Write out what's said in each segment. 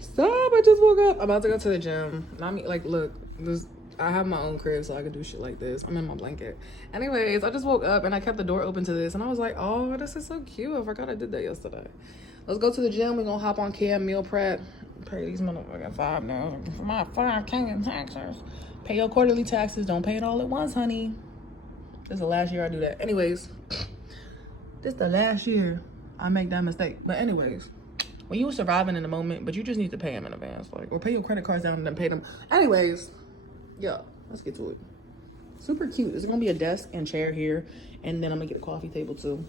Stop, I just woke up. I'm about to go to the gym. Not me, like, look, this, I have my own crib so I can do shit like this. I'm in my blanket. Anyways, I just woke up and I kept the door open to this and I was like, oh, this is so cute. I forgot I did that yesterday. Let's go to the gym. We're gonna hop on Cam meal prep. Pay these motherfucking $5 for my 5K in taxes. Pay your quarterly taxes. Don't pay it all at once, honey. This is the last year I do that. Anyways, this is the last year I make that mistake. But anyways, when you were surviving in the moment, but you just need to pay them in advance, like, or pay your credit cards down and then pay them. Anyways, yeah, let's get to it. Super cute. There's gonna be a desk and chair here, and then I'm gonna get a coffee table too.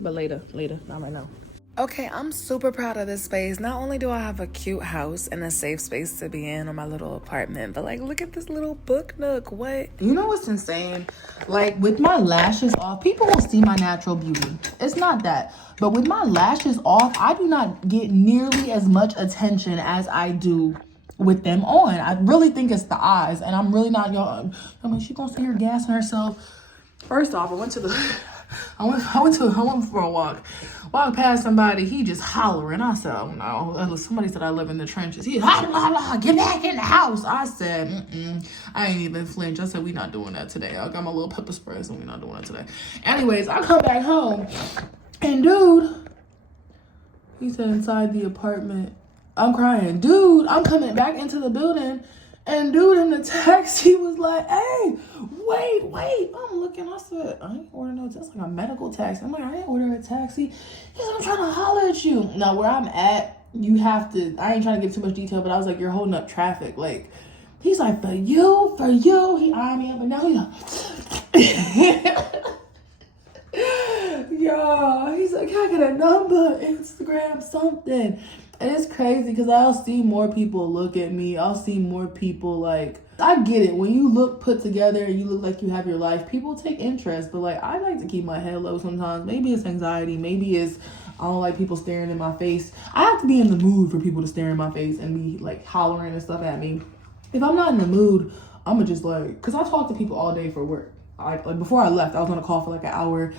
But later, not right now. Okay, I'm super proud of this space. Not only do I have a cute house and a safe space to be in, or my little apartment, but like, look at this little book nook. What? You know what's insane? Like, with my lashes off, people will see my natural beauty. It's not that. But with my lashes off, I do not get nearly as much attention as I do with them on. I really think it's the eyes, and I'm really not, y'all. I mean, she gonna sit here gassing herself. First off, I went for a walk. Walked past somebody, he just hollering. I said, oh no. Somebody said I live in the trenches. He holla, get back in the house. I said, I ain't even flinch. I said, we not doing that today. I got my little pepper spray, so we not doing that today. Anyways, I come back home, and dude, he said inside the apartment, I'm crying. Dude, I'm coming back into the building. And dude in the taxi was like, hey, wait. I'm looking. I said, I ain't ordering no taxi. That's like a medical taxi. I'm like, I ain't ordering a taxi. He said, I'm trying to holler at you. Now, where I'm at, you have to, I ain't trying to give too much detail, but I was like, you're holding up traffic. Like, he's like, for you. He eyed me up, and now he's like, yo, he's like, can I get a number, Instagram, something. And it's crazy because I'll see more people look at me. I'll see more people, like, I get it. When you look put together and you look like you have your life, people take interest. But, like, I like to keep my head low sometimes. Maybe it's anxiety. Maybe it's, I don't like people staring in my face. I have to be in the mood for people to stare in my face and be, like, hollering and stuff at me. If I'm not in the mood, I'm going to just, like, because I talk to people all day for work. Like, before I left, I was on a call for, like, an hour.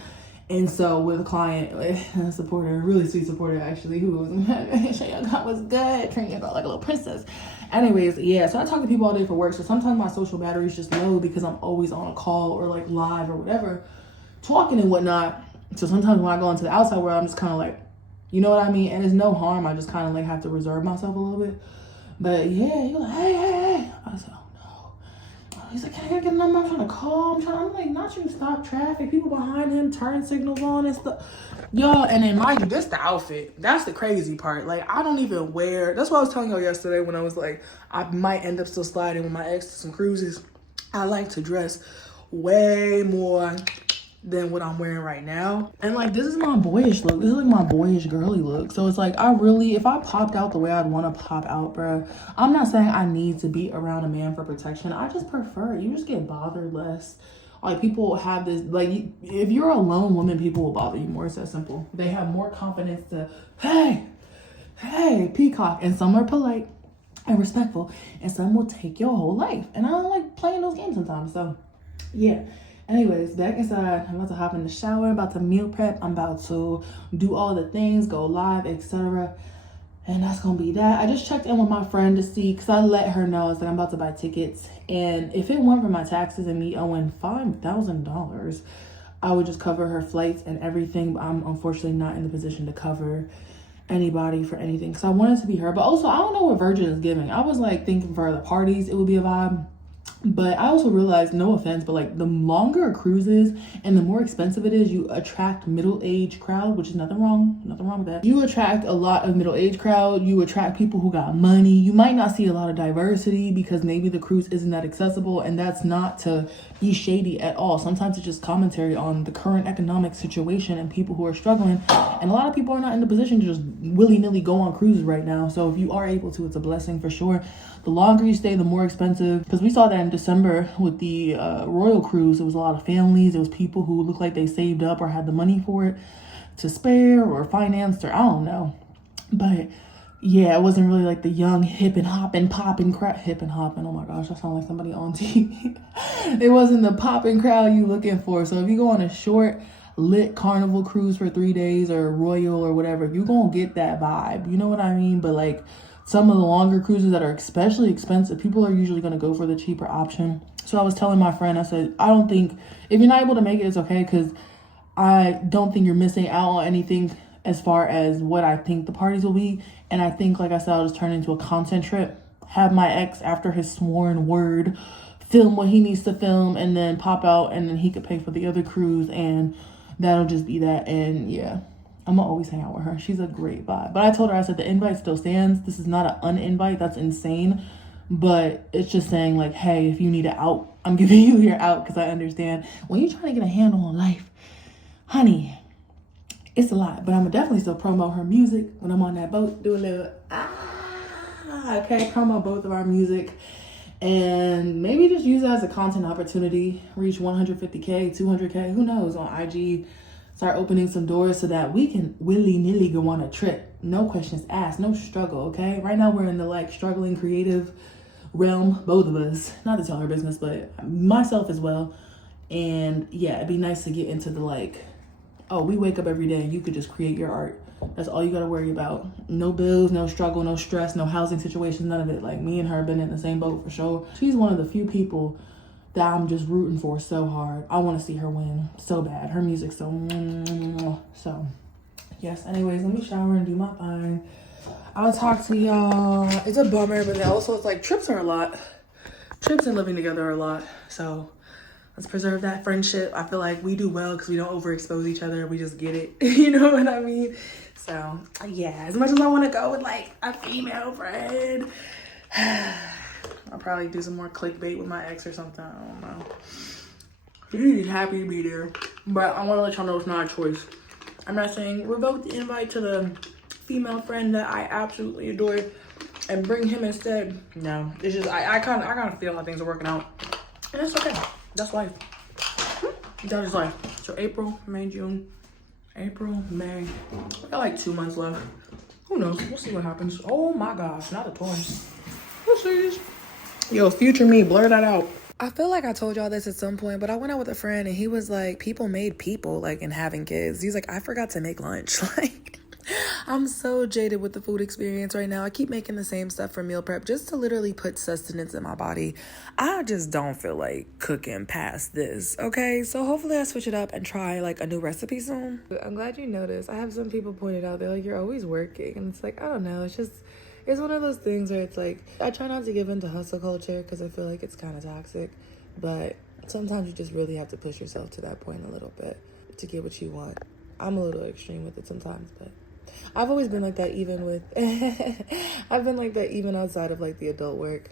And so with a client, a supporter, really sweet supporter actually, who was, was good, treating you like a little princess. Anyways, yeah, so I talk to people all day for work. So sometimes my social battery is just low because I'm always on a call or like live or whatever, talking and whatnot. So sometimes when I go into the outside world, I'm just kind of like, you know what I mean? And it's no harm. I just kind of like have to reserve myself a little bit. But yeah, you're like, hey. I said, he's like, can I get a number? I'm trying to call. I'm like, not you stop traffic. People behind him, turn signals on and stuff. Y'all, and then mind you, this the outfit. That's the crazy part. Like, I don't even wear. That's what I was telling y'all yesterday when I was like, I might end up still sliding with my ex to some cruises. I like to dress way more than what I'm wearing right now. And like, this is my boyish look. This is like my boyish girly look. So it's like, if I popped out the way I'd want to pop out, bruh, I'm not saying I need to be around a man for protection. I just prefer it. You just get bothered less. Like, people have this, like, if you're a lone woman, people will bother you more. It's that simple. They have more confidence to, hey, peacock. And some are polite and respectful, and some will take your whole life. And I don't like playing those games sometimes. So yeah. Anyways, back inside, I'm about to hop in the shower, about to meal prep, I'm about to do all the things, go live, etc. And that's gonna be that. I just checked in with my friend to see, because I let her know, it's like, I'm about to buy tickets. And if it weren't for my taxes and me owing $5,000, I would just cover her flights and everything. But I'm unfortunately not in the position to cover anybody for anything, because I wanted to be her. But also, I don't know what Virgin is giving. I was like thinking for the parties, it would be a vibe. But I also realized, no offense, but like, the longer a cruise is and the more expensive it is, you attract middle-aged crowd, which is nothing wrong with that. You attract a lot of middle-aged crowd. You attract people who got money. You might not see a lot of diversity because maybe the cruise isn't that accessible, and that's not to be shady at all. Sometimes it's just commentary on the current economic situation and people who are struggling. And a lot of people are not in the position to just willy-nilly go on cruises right now. So if you are able to, it's a blessing for sure. The longer you stay, the more expensive. Because we saw that in December with the Royal Cruise. It was a lot of families. It was people who looked like they saved up or had the money for it to spare or financed, or I don't know. But yeah, it wasn't really like the young hip and hopping, popping crowd. Hip and hopping, oh my gosh, I sound like somebody on TV. It wasn't the popping crowd you looking for. So if you go on a short lit carnival cruise for 3 days or royal or whatever, you gonna get that vibe. You know what I mean? But like some of the longer cruises that are especially expensive, people are usually gonna go for the cheaper option. So I was telling my friend, I said, I don't think, if you're not able to make it, it's okay, because I don't think you're missing out on anything as far as what I think the parties will be. And I think, like I said, I'll just turn into a content trip. Have my ex, after his sworn word, film what he needs to film and then pop out, and then he could pay for the other cruise, and that'll just be that. And yeah, I'm gonna always hang out with her. She's a great vibe. But I told her, I said, the invite still stands. This is not an uninvite. That's insane. But it's just saying like, hey, if you need an out, I'm giving you your out, because I understand when you're trying to get a handle on life, honey, it's a lot. But I'm gonna definitely still promote her music when I'm on that boat. Do a little okay, promo both of our music, and maybe just use it as a content opportunity. Reach 150K, 200K, who knows, on IG. Start opening some doors so that we can willy-nilly go on a trip. No questions asked, no struggle, okay? Right now we're in the like struggling creative realm, both of us. Not to tell her business, but myself as well. And yeah, it'd be nice to get into the like, oh, we wake up every day and you could just create your art. That's all you gotta worry about. No bills, no struggle, no stress, no housing situations, none of it. Like, me and her have been in the same boat for sure. She's one of the few people that I'm just rooting for so hard. I want to see her win so bad. Her music's so yes. Anyways, let me shower and do my thing. I'll talk to y'all. It's a bummer, but also it's like trips are a lot. Trips and living together are a lot. So let's preserve that friendship. I feel like we do well because we don't overexpose each other. We just get it. You know what I mean? So yeah, as much as I want to go with like a female friend, I'll probably do some more clickbait with my ex or something. I don't know. He's happy to be there, but I want to let y'all know it's not a choice. I'm not saying revoke the invite to the female friend that I absolutely adore and bring him instead. No, it's just I kind of feel how things are working out, and it's okay. That's life. That is life. So April, May, June, April, May. We got like 2 months left. Who knows? We'll see what happens. Oh my gosh, not a Taurus. We'll see. Yo, future me, blur that out. I feel like I told y'all this at some point, but I went out with a friend and he was like, people made people, like, in having kids. He's like, I forgot to make lunch. Like, I'm so jaded with the food experience right now. I keep making the same stuff for meal prep just to literally put sustenance in my body. I just don't feel like cooking past this, okay? So hopefully I switch it up and try like a new recipe soon. I'm glad you noticed. I have some people pointed out, they're like, you're always working. And it's like, I don't know. It's one of those things where it's like, I try not to give into hustle culture because I feel like it's kind of toxic. But sometimes you just really have to push yourself to that point a little bit to get what you want. I'm a little extreme with it sometimes, but I've always been like that even with, I've been like that even outside of like the adult work.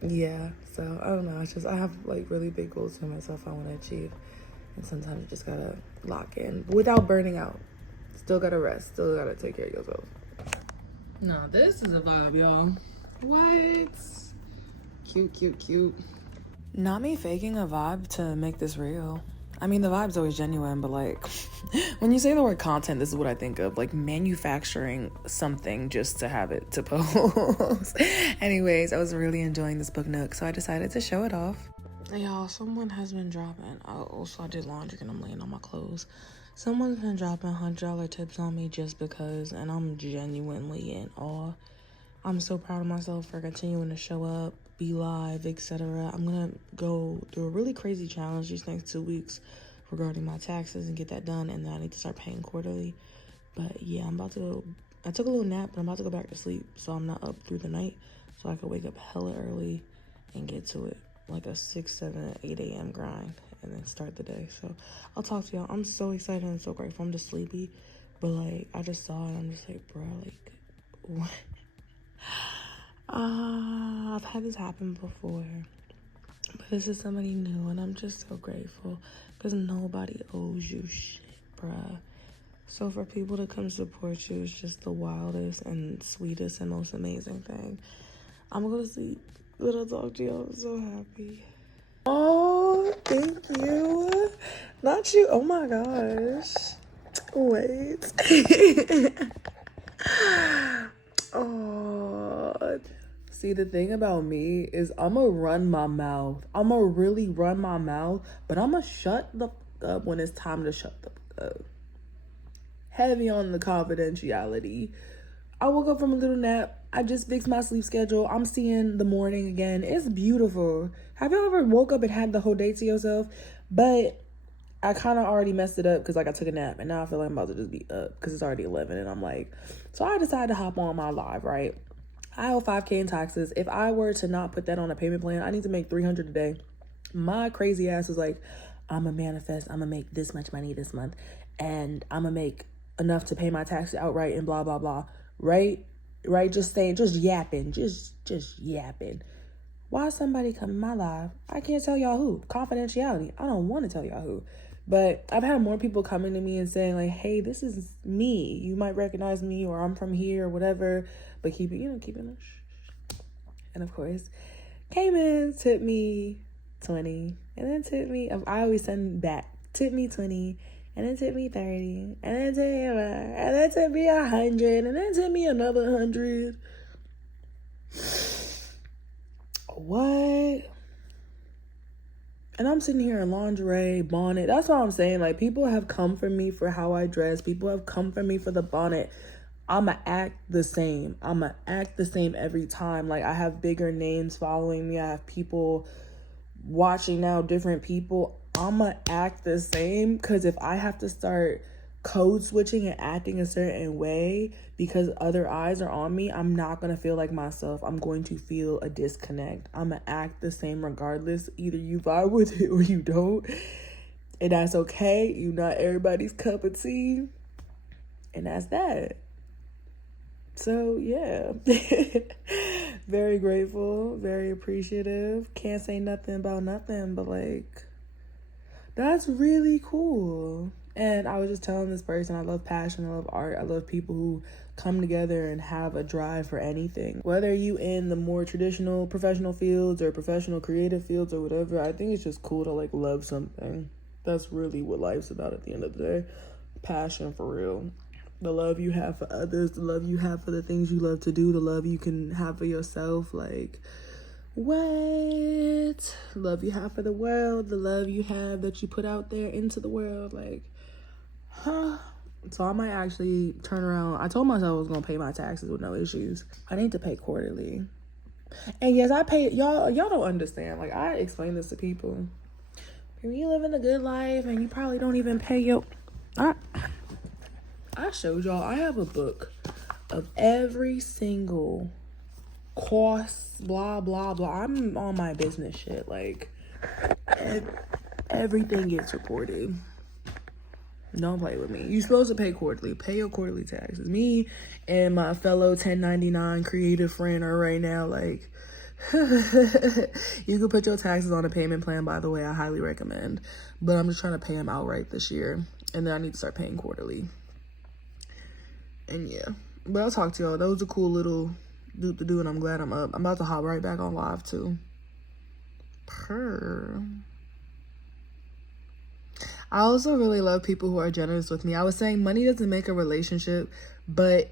Yeah, so I don't know. It's just, I have like really big goals for myself I want to achieve. And sometimes you just gotta lock in without burning out. Still gotta rest, still gotta take care of yourself. No, this is a vibe, y'all. What? Cute, cute, cute. Not me faking a vibe to make this real. I mean, the vibe's always genuine, but like, when you say the word content, this is what I think of, like manufacturing something just to have it to post. Anyways, I was really enjoying this book Nook, so I decided to show it off. Y'all, someone has been dropping, also I did laundry and I'm laying on my clothes. Someone's been dropping $100 tips on me just because, and I'm genuinely in awe. I'm so proud of myself for continuing to show up, be live, etc. I'm gonna go through a really crazy challenge these next 2 weeks regarding my taxes and get that done, and then I need to start paying quarterly. But yeah, I took a little nap, but I'm about to go back to sleep, so I'm not up through the night, so I can wake up hella early and get to it, like a 6, 7, 8 a.m. grind, and then start the day. So I'll talk to y'all. I'm so excited and so grateful. I'm just sleepy, but like, I just saw it, I'm just like, bro, like, what? I've had this happen before, but this is somebody new, and I'm just so grateful because nobody owes you shit, bruh. So for people to come support you is just the wildest and sweetest and most amazing thing. I'm gonna go to sleep, but I'll talk to you. I'm so happy. Oh, thank you. Not you. Oh my gosh. Wait. Oh. See, the thing about me is I'm gonna run my mouth. I'm gonna really run my mouth, but I'm gonna shut the up when it's time to shut the fuck up. Heavy on the confidentiality. I woke up from a little nap. I just fixed my sleep schedule. I'm seeing the morning again. It's beautiful. Have you ever woke up and had the whole day to yourself? But I kind of already messed it up because, like, I took a nap. And now I feel like I'm about to just be up because it's already 11. And I'm like, so I decided to hop on my live, right? I owe $5K in taxes. If I were to not put that on a payment plan, I need to make $300 a day. My crazy ass is like, I'm going to manifest. I'm going to make this much money this month. And I'm going to make enough to pay my taxes outright and blah, blah, blah. Right? Just saying, just yapping. Just yapping. Why somebody come in my live? I can't tell y'all who. Confidentiality. I don't want to tell y'all who. But I've had more people coming to me and saying, like, hey, this is me. You might recognize me, or I'm from here or whatever. But keep it. And of course, came in, tipped me 20, and then tipped me. I always send back. Tip me 20, and then tip me 30, and then tip me 100, and then tip me 100, and then tip me another 100. What? And I'm sitting here in lingerie, bonnet. That's what I'm saying. Like, people have come for me for how I dress. People have come for me for the bonnet. I'ma act the same. I'ma act the same every time. Like, I have bigger names following me. I have people watching now, different people. I'ma act the same, because if I have to start code switching and acting a certain way because other eyes are on me, I'm not gonna feel like myself. I'm going to feel a disconnect. I'ma act the same regardless. Either you vibe with it or you don't, and that's okay. You're not everybody's cup of tea, and that's that. So yeah. Very grateful, very appreciative. Can't say nothing about nothing, but like, that's really cool. And I was just telling this person, I love passion, I love art, I love people who come together and have a drive for anything. Whether you in the more traditional professional fields or professional creative fields or whatever, I think it's just cool to like love something. That's really what life's about at the end of the day. Passion, for real. The love you have for others, the love you have for the things you love to do, the love you can have for yourself. Like, what? Love you have for the world, the love you have that you put out there into the world. Like, huh? So I might actually turn around. I told myself I was going to pay my taxes with no issues. I need to pay quarterly. And yes, I pay. Y'all don't understand. Like, I explain this to people. When you living a good life and you probably don't even pay your... I showed y'all, I have a book of every single cost, blah, blah, blah. I'm on my business shit. Like, everything gets reported. Don't play with me. You're supposed to pay quarterly. Pay your quarterly taxes. Me and my fellow 1099 creative friend are right now like, you can put your taxes on a payment plan, by the way. I highly recommend. But I'm just trying to pay them outright this year. And then I need to start paying quarterly. And yeah. But I'll talk to y'all. That was a cool little doop to do, and I'm glad I'm up. I'm about to hop right back on live too. I also really love people who are generous with me. I was saying money doesn't make a relationship, but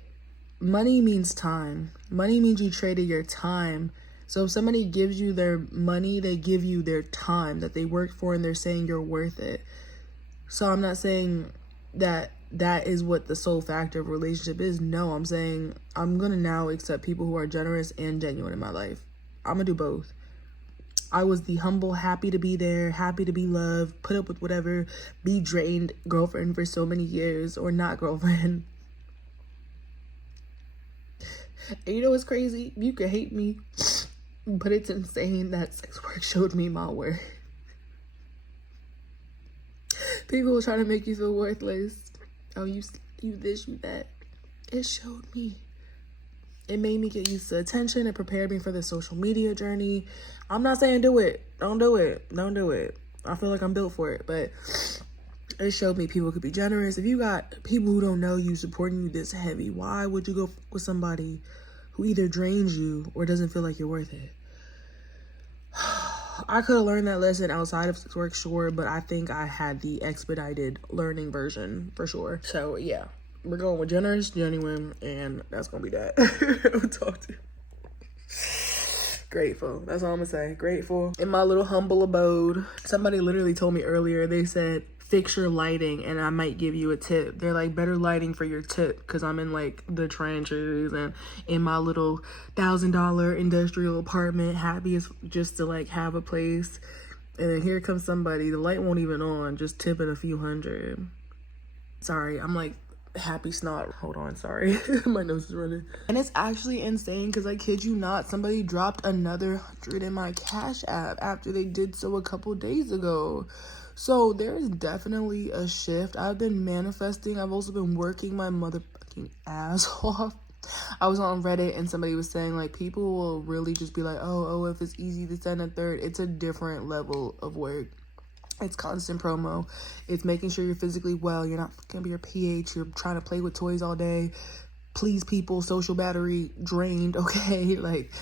money means time. Money means you traded your time. So if somebody gives you their money, they give you their time that they worked for, and they're saying you're worth it. So I'm not saying that is what the sole factor of a relationship is. No, I'm saying I'm going to now accept people who are generous and genuine in my life. I'm going to do both. I was the humble, happy to be there, happy to be loved, put up with whatever, be drained girlfriend for so many years, or not girlfriend. And you know what's crazy? You could hate me, but it's insane that sex work showed me my worth. People will try to make you feel worthless. Oh, you this, you that. It showed me. It made me get used to attention. It prepared me for the social media journey. I'm not saying do it. Don't do it. Don't do it. I feel like I'm built for it. But it showed me people could be generous. If you got people who don't know you supporting you this heavy, why would you go with somebody who either drains you or doesn't feel like you're worth it? I could have learned that lesson outside of sex work, sure, but I think I had the expedited learning version for sure. So yeah, we're going with generous, genuine, and that's gonna be that. I'll talk to you. Grateful. That's all I'm gonna say. Grateful in my little humble abode. Somebody literally told me earlier, they said fix your lighting and I might give you a tip. They're like, better lighting for your tip, because I'm in like the trenches and in my little $1,000 industrial apartment, happy as just to like have a place. And then here comes somebody, the light won't even on, just tip it a few hundred. Sorry, I'm like happy snot. Hold on, sorry. My nose is running. And it's actually insane because I kid you not, somebody dropped another 100 in my Cash App after they did so a couple days ago. So there is definitely a shift. I've been manifesting. I've also been working my motherfucking ass off. I was on Reddit and somebody was saying like people will really just be like, oh, if it's easy to send a third, it's a different level of work. It's constant promo. It's making sure you're physically well. You're not fucking up your pH. You're trying to play with toys all day. Please people, social battery drained, okay? Like,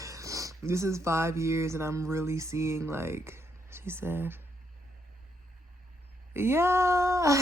this is 5 years and I'm really seeing, like, she said, yeah.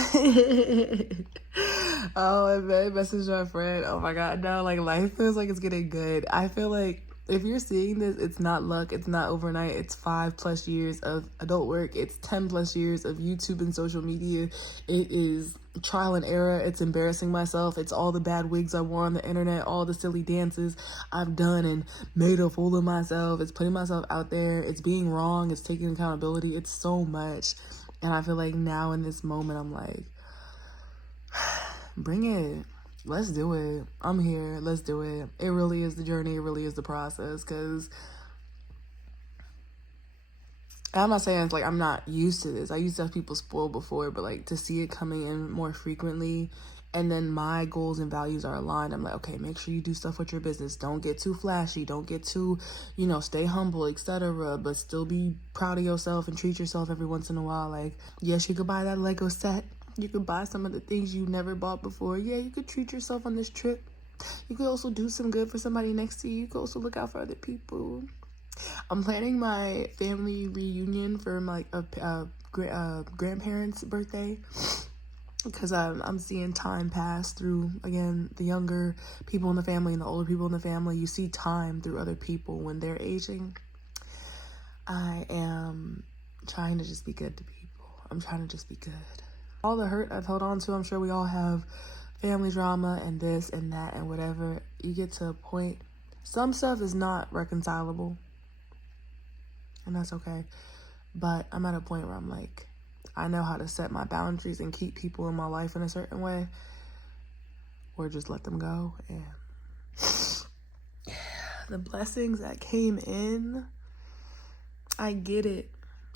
Oh, I messaged my friend. Oh my God, no, like, life feels like it's getting good. I feel like if you're seeing this, it's not luck, it's not overnight, it's 5+ years of adult work, it's 10+ years of YouTube and social media, it is trial and error, it's embarrassing myself, it's all the bad wigs I wore on the internet, all the silly dances I've done and made a fool of myself, it's putting myself out there, it's being wrong, it's taking accountability, it's so much. And I feel like now in this moment, I'm like, bring it. Let's do it. I'm here. Let's do it. It really is the journey. It really is the process. Because I'm not saying it's like I'm not used to this. I used to have people spoiled before, but like to see it coming in more frequently and then my goals and values are aligned. I'm like, okay, make sure you do stuff with your business. Don't get too flashy. Don't get too, stay humble, etc. But still be proud of yourself and treat yourself every once in a while. Like, yes, you could buy that Lego set. You could buy some of the things you never bought before. Yeah, you could treat yourself on this trip. You could also do some good for somebody next to you. You could also look out for other people. I'm planning my family reunion for my grandparents' birthday because I'm seeing time pass through, again, the younger people in the family and the older people in the family. You see time through other people when they're aging. I am trying to just be good to people. I'm trying to just be good. All the hurt I've held on to, I'm sure we all have family drama and this and that and whatever. You get to a point, some stuff is not reconcilable, and that's okay. But I'm at a point where I'm like, I know how to set my boundaries and keep people in my life in a certain way, or just let them go. And the blessings that came in, I get it.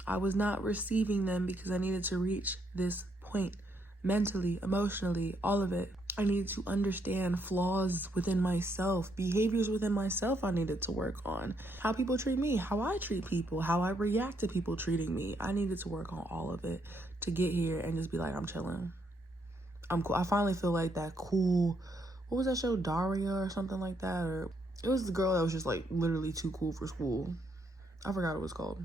I was not receiving them because I needed to reach this point mentally, emotionally, all of it. I needed to understand flaws within myself, behaviors within myself I needed to work on, how people treat me, how I treat people, how I react to people treating me. I needed to work on all of it to get here and just be like, I'm chilling. I'm cool. I finally feel like that cool, what was that show, Daria or something like that? Or it was the girl that was just like literally too cool for school. I forgot what it was called.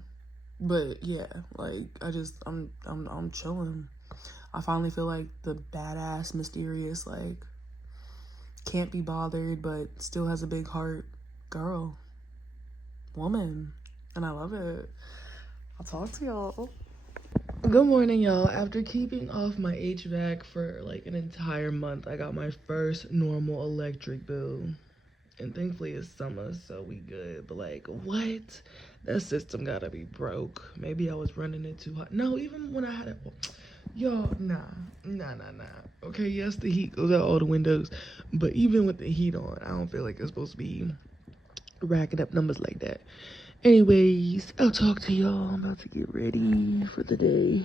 But yeah, like I'm chilling. I finally feel like the badass, mysterious, like can't be bothered but still has a big heart girl, woman, and I love it. I'll talk to y'all. Good morning, y'all. After keeping off my HVAC for like an entire month, I got my first normal electric bill. And thankfully it's summer, so we good. But like, what? That system gotta be broke. Maybe I was running it too hot. No, even when I had it, y'all, nah. Okay, yes, the heat goes out all the windows, but even with the heat on, I don't feel like it's supposed to be racking up numbers like that. Anyways, I'll talk to y'all. I'm about to get ready for the day.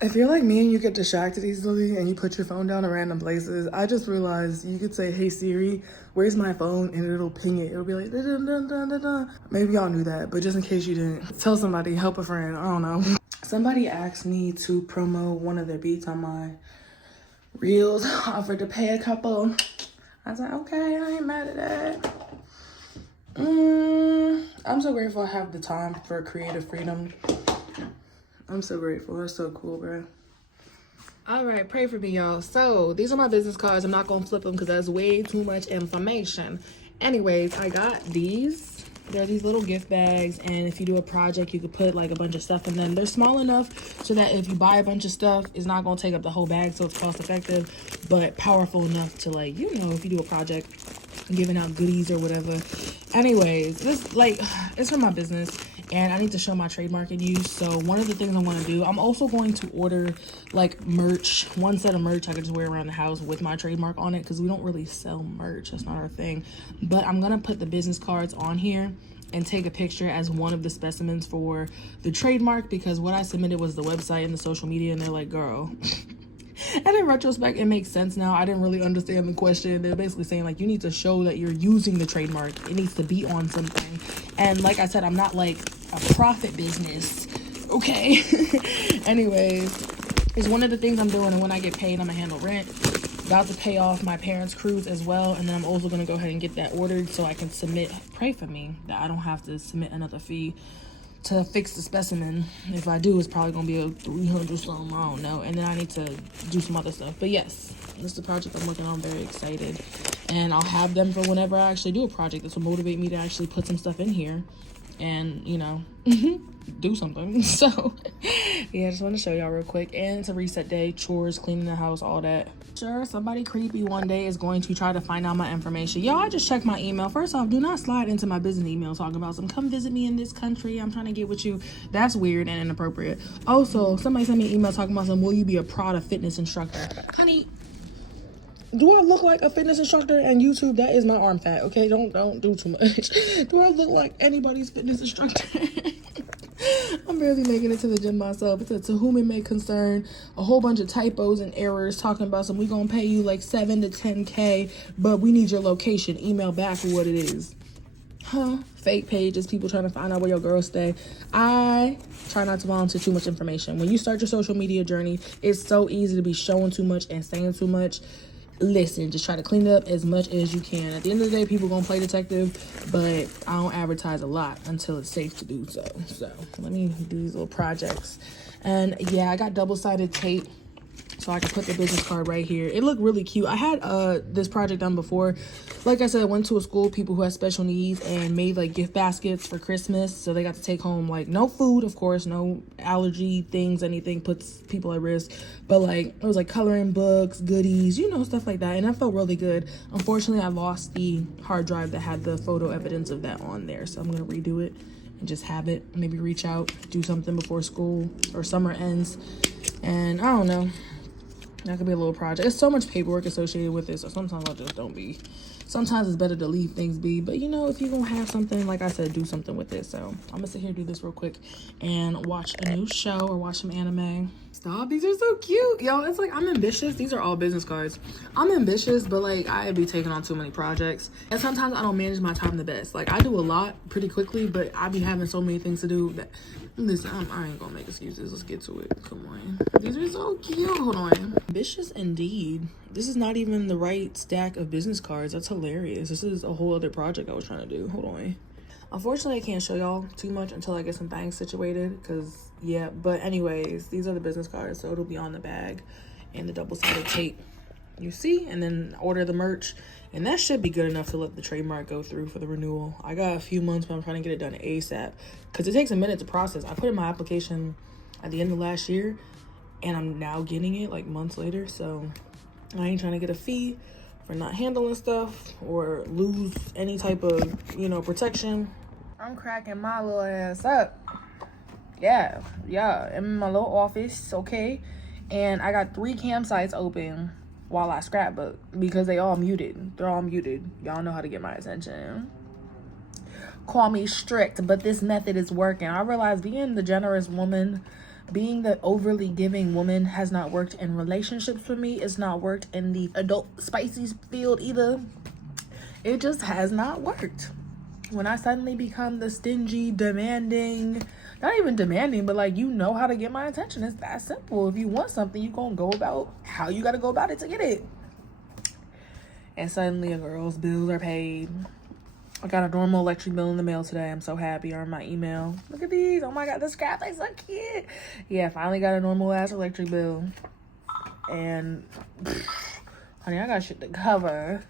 If you're like me and you get distracted easily and you put your phone down in random places, I just realized you could say, hey Siri, where's my phone? And it'll ping it. It'll be like, da, da, da, da, da, da. Maybe y'all knew that, but just in case you didn't, tell somebody, help a friend, I don't know. Somebody asked me to promote one of their beats on my reels, offered to pay a couple. I was like, okay, I ain't mad at that. I'm so grateful I have the time for creative freedom. I'm so grateful. That's so cool, bro. All right, pray for me, y'all. So these are my business cards. I'm not gonna flip them because that's way too much information. Anyways, I got these. There are these little gift bags, and if you do a project, you could put like a bunch of stuff in them. They're small enough so that if you buy a bunch of stuff, it's not gonna take up the whole bag, so it's cost effective, but powerful enough to, like, you know, if you do a project, giving out goodies or whatever. Anyways, this, like, it's for my business, and I need to show my trademark in use. So one of the things I want to do, I'm also going to order like merch, one set of merch I could just wear around the house with my trademark on it, because we don't really sell merch, that's not our thing. But I'm gonna put the business cards on here and take a picture as one of the specimens for the trademark, because what I submitted was the website and the social media, and they're like, girl. And in retrospect, it makes sense now. I didn't really understand the question. They're basically saying, like, you need to show that you're using the trademark. It needs to be on something. And like I said, I'm not like a profit business. Okay. Anyways, it's one of the things I'm doing. And when I get paid, I'm gonna handle rent. About to pay off my parents' cruise as well. And then I'm also gonna go ahead and get that ordered so I can submit. Pray for me that I don't have to submit another fee to fix the specimen. If I do, it's probably gonna be a 300 something, I don't know. And then I need to do some other stuff. But yes, this is the project I'm working on. I'm very excited, and I'll have them for whenever I actually do a project. This will motivate me to actually put some stuff in here and, you know, do something. So yeah, I just want to show y'all real quick. And it's a reset day, chores, cleaning the house, all that. Sure, somebody creepy one day is going to try to find out my information. Y'all, I just checked my email. First off, do not slide into my business email talking about some come visit me in this country, I'm trying to get with you. That's weird and inappropriate. Also, somebody sent me an email talking about some, will you be a Prada fitness instructor? Honey, do I look like a fitness instructor? And YouTube, that is my arm fat, okay? Don't do too much. Do I look like anybody's fitness instructor? I'm barely making it to the gym myself. It said, to whom it may concern, a whole bunch of typos and errors talking about some, we gonna pay you like 7 to 10K, but we need your location. Email back what it is. Huh? Fake pages, people trying to find out where your girls stay. I try not to volunteer too much information. When you start your social media journey, it's so easy to be showing too much and saying too much. Listen, just try to clean it up as much as you can. At the end of the day, people gonna play detective, but I don't advertise a lot until it's safe to do so. So let me do these little projects. And yeah, I got double-sided tape so I can put the business card right here. It looked really cute. I had this project done before. Like I said, I went to a school, people who had special needs, and made like gift baskets for Christmas. So they got to take home like no food, of course, no allergy things, anything puts people at risk. But like it was like coloring books, goodies, you know, stuff like that. And that felt really good. Unfortunately, I lost the hard drive that had the photo evidence of that on there. So I'm gonna redo it and just have it. Maybe reach out, do something before school or summer ends. And I don't know. That could be a little project. There's so much paperwork associated with it, so sometimes I just don't be. Sometimes it's better to leave things be. But, you know, if you're going to have something, like I said, do something with it. So I'm going to sit here and do this real quick and watch a new show or watch some anime. Stop. These are so cute. Yo, it's like I'm ambitious. These are all business cards. I'm ambitious, but, like, I'd be taking on too many projects. And sometimes I don't manage my time the best. Like, I do a lot pretty quickly, but I be having so many things to do that... Listen, I ain't gonna make excuses. Let's get to it. Come on. These are so cute. Hold on. Ambitious indeed. This is not even the right stack of business cards. That's hilarious. This is a whole other project I was trying to do. Hold on. Unfortunately, I can't show y'all too much until I get some things situated. Because, yeah. But anyways, these are the business cards. So it'll be on the bag and the double-sided tape. You see? And then order the merch. And that should be good enough to let the trademark go through for the renewal. I got a few months, but I'm trying to get it done ASAP. Because it takes a minute to process. I put in my application at the end of last year. And I'm now getting it like months later. So I ain't trying to get a fee for not handling stuff. Or lose any type of, you know, protection. I'm cracking my little ass up. Yeah. In my little office, okay? And I got 3 campsites open while I scrapbook because they all muted. They're all muted. Y'all know how to get my attention. Call me strict, but this method is working. I realize being the generous woman, being the overly giving woman has not worked in relationships for me. It's not worked in the adult spicy field either. It just has not worked. When I suddenly become the stingy, demanding, not even demanding, but like, you know how to get my attention. It's that simple. If you want something, you gonna go about how you gotta go about it to get it. And suddenly a girl's bills are paid. I got a normal electric bill in the mail today. I'm so happy. Or in my email. Look at these. Oh my God, the scrap thing's so cute. Yeah, finally got a normal ass electric bill. And honey, I got shit to cover.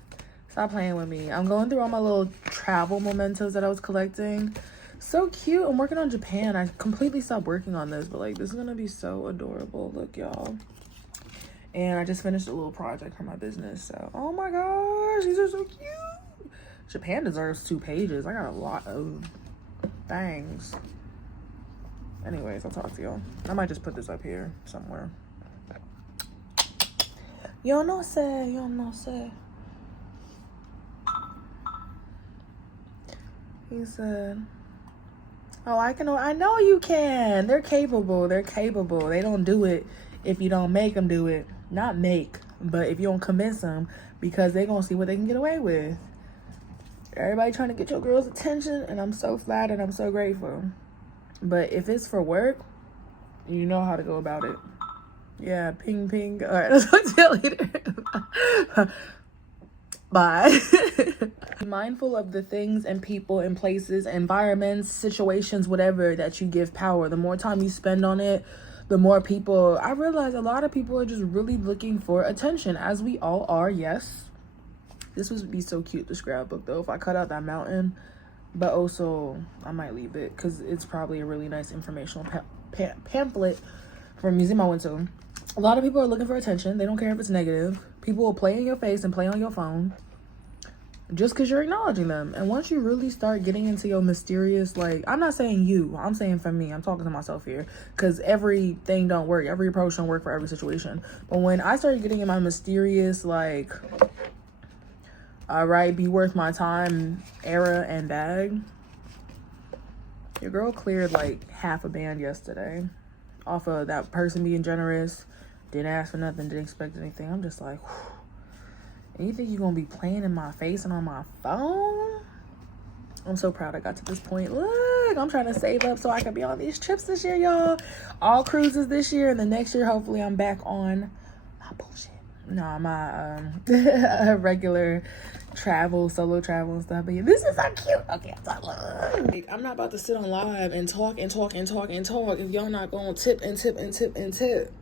Stop playing with me. I'm going through all my little travel mementos that I was collecting. So cute. I'm working on Japan. I completely stopped working on this, but like this is gonna be so adorable. Look, y'all. And I just finished a little project for my business. So, oh my gosh, these are so cute. Japan deserves 2 pages. I got a lot of things. Anyways, I'll talk to y'all. I might just put this up here somewhere. Yo no sé, yo no sé. He said, oh, I know you can. They're capable. They're capable. They don't do it if you don't make them do it. Not make, but if you don't convince them, because they're going to see what they can get away with. Everybody trying to get your girl's attention, and I'm so flattered. I'm so grateful. But if it's for work, you know how to go about it. Yeah, ping, ping. All right, I'll talk to you later. Bye. Be mindful of the things and people and places, environments, situations, whatever that you give power. The more time you spend on it, the more people. I realize a lot of people are just really looking for attention, as we all are. Yes, this would be so cute, the scrapbook though, if I cut out that mountain. But also I might leave it because it's probably a really nice informational pamphlet for a museum I went to. A lot of people are looking for attention. They don't care if it's negative. People will play in your face and play on your phone just because you're acknowledging them. And once you really start getting into your mysterious, like, I'm not saying you, I'm saying for me, I'm talking to myself here, because everything don't work, every approach don't work for every situation. But when I started getting in my mysterious, like, all right, be worth my time era and bag, your girl cleared like half a band yesterday off of that person being generous, didn't ask for nothing, didn't expect anything. I'm just like, whew. And you think you're gonna be playing in my face and on my phone? I'm so proud I got to this point. Look, I'm trying to save up so I can be on these trips this year, y'all. All cruises this year, and the next year, hopefully, I'm back on my bullshit. No, my regular travel, solo travel and stuff. But yeah, this is so cute. Okay, I'm not about to sit on live and talk and talk and talk and talk if y'all not gonna tip and tip and tip and tip.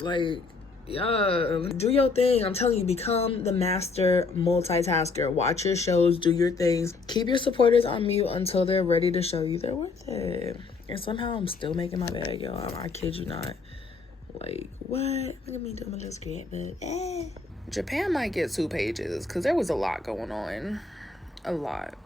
Like, yeah, do your thing. I'm telling you, become the master multitasker. Watch your shows, do your things. Keep your supporters on mute until they're ready to show you they're worth it. And somehow I'm still making my bag, y'all. I kid you not. Like, what? Look at me doing my little scrapbook. Japan might get 2 pages because there was a lot going on. A lot.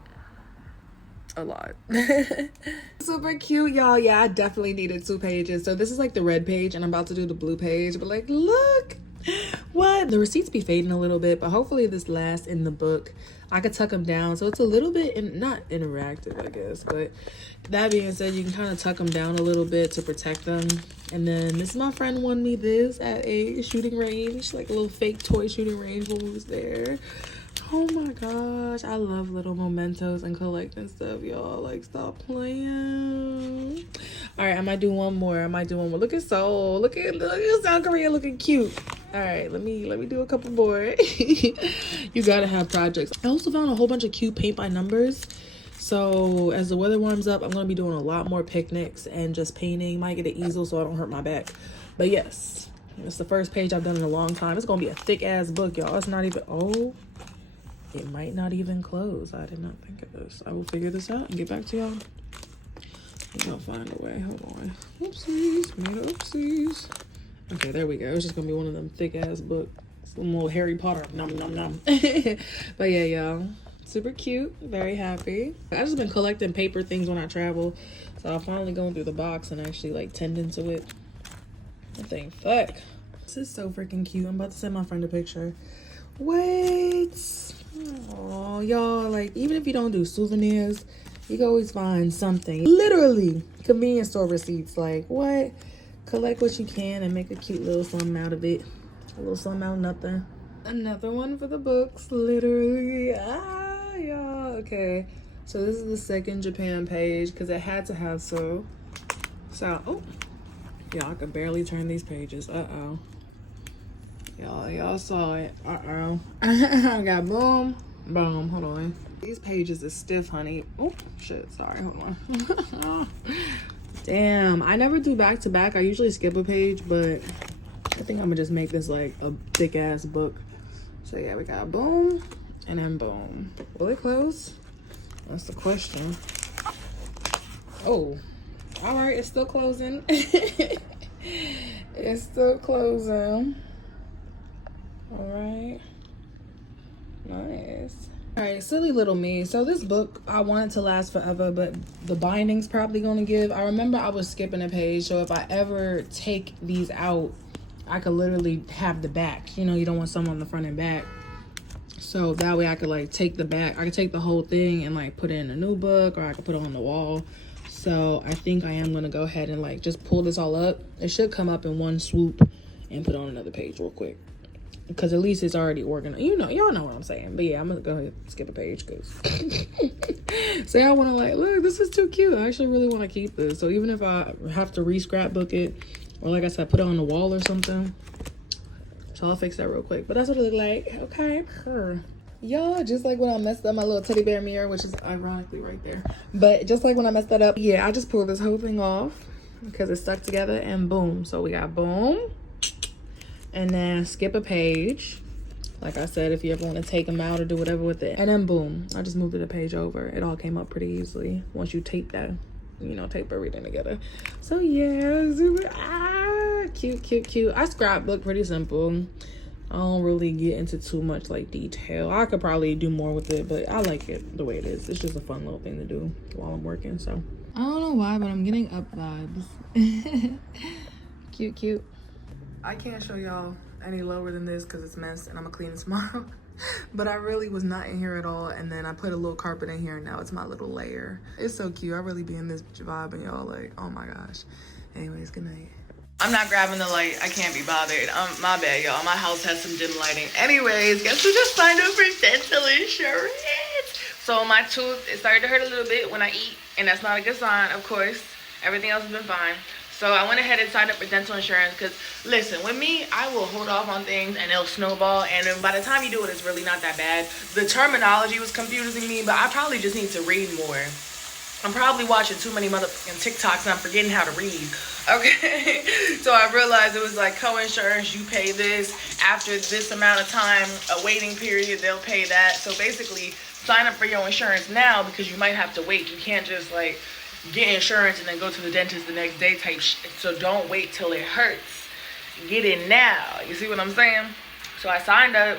Super cute, y'all. Yeah, I definitely needed 2 pages. So this is like the red page, and I'm about to do the blue page. But like, look what the receipts be fading a little bit, but hopefully this lasts in the book. I could tuck them down so it's a little bit not interactive, I guess. But that being said, you can kind of tuck them down a little bit to protect them. And then this is my friend won me this at a shooting range, like a little fake toy shooting range when we was there. Oh my gosh, I love little mementos and collecting stuff, y'all. Like, stop playing. All right, I might do one more. Look at Seoul. Look at South Korea looking cute. All right, let me do a couple more. You gotta have projects. I also found a whole bunch of cute paint by numbers. So as the weather warms up, I'm gonna be doing a lot more picnics and just painting. Might get an easel so I don't hurt my back. But yes, it's the first page I've done in a long time. It's gonna be a thick ass book, y'all. It's not even, oh, it might not even close. I did not think of this. I will figure this out and get back to y'all. I'll find a way. Hold on. Oopsies. Made oopsies. Okay, there we go. It's just gonna be one of them thick ass books. Some little Harry Potter. Nom nom nom. But yeah, y'all. Super cute. Very happy. I've just been collecting paper things when I travel. So I'm finally going through the box and actually like tending to it. I think, fuck. This is so freaking cute. I'm about to send my friend a picture. Wait. Oh, y'all, like, even if you don't do souvenirs, you can always find something. Literally, convenience store receipts. Like, what? Collect what you can and make a cute little something out of it. A little something out of nothing. Another one for the books, literally. Y'all. Okay, so this is the second Japan page because it had to have so. Oh, y'all, I could barely turn these pages. Uh-oh. Y'all saw it. Uh-oh. I got boom, boom. Hold on. These pages is stiff, honey. Oh, shit. Sorry. Hold on. Damn. I never do back to back. I usually skip a page, but I think I'm gonna just make this like a thick ass book. So yeah, we got boom And then boom. Will it close? That's the question. Oh, all right, it's still closing. It's still closing. All right, nice. All right, silly little me. So this book, I want it to last forever, but the binding's probably gonna give. I remember I was skipping a page, so if I ever take these out, I could literally have the back. You know, you don't want some on the front and back. So that way I could like take the back. I could take the whole thing and like put it in a new book, or I could put it on the wall. So I think I am gonna go ahead and like just pull this all up. It should come up in one swoop and put on another page real quick. Because at least it's already organized. You know, y'all know what I'm saying. But yeah, I'm gonna go ahead and skip a page because say I wanna like, look, this is too cute. I actually really wanna keep this. So even if I have to re-scrapbook it, or like I said, put it on the wall or something. So I'll fix that real quick. But that's what it look like. Okay. Y'all, just like when I messed up my little teddy bear mirror, which is ironically right there. But just like when I messed that up, yeah, I just pulled this whole thing off because it's stuck together and boom. So we got boom. And then skip a page. Like I said, if you ever want to take them out or do whatever with it. And then boom, I just moved the page over. It all came up pretty easily once you tape that, you know, tape everything together. So yeah, cute, cute, cute. I scrapbook pretty simple. I don't really get into too much like detail. I could probably do more with it, but I like it the way it is. It's just a fun little thing to do while I'm working. So I don't know why, but I'm getting up vibes. Cute, cute. I can't show y'all any lower than this because it's messed and I'm gonna clean it tomorrow. But I really was not in here at all, and then I put a little carpet in here and now it's my little lair. It's so cute. I really be in this vibe and y'all like, oh my gosh. Anyways, good night. I'm not grabbing the light. I can't be bothered. My bad, y'all. My house has some dim lighting. Anyways, guess who just signed up for dental insurance? So my tooth, it started to hurt a little bit when I eat, and that's not a good sign, of course. Everything else has been fine. So I went ahead and signed up for dental insurance because, listen, with me, I will hold off on things and it'll snowball. And then by the time you do it, it's really not that bad. The terminology was confusing me, but I probably just need to read more. I'm probably watching too many motherfucking TikToks and I'm forgetting how to read. Okay. So I realized it was like co-insurance. You pay this. After this amount of time, a waiting period, they'll pay that. So basically, sign up for your insurance now because you might have to wait. You can't just like get insurance and then go to the dentist the next day type shit. So don't wait till it hurts. Get it now. You see what I'm saying? So I signed up.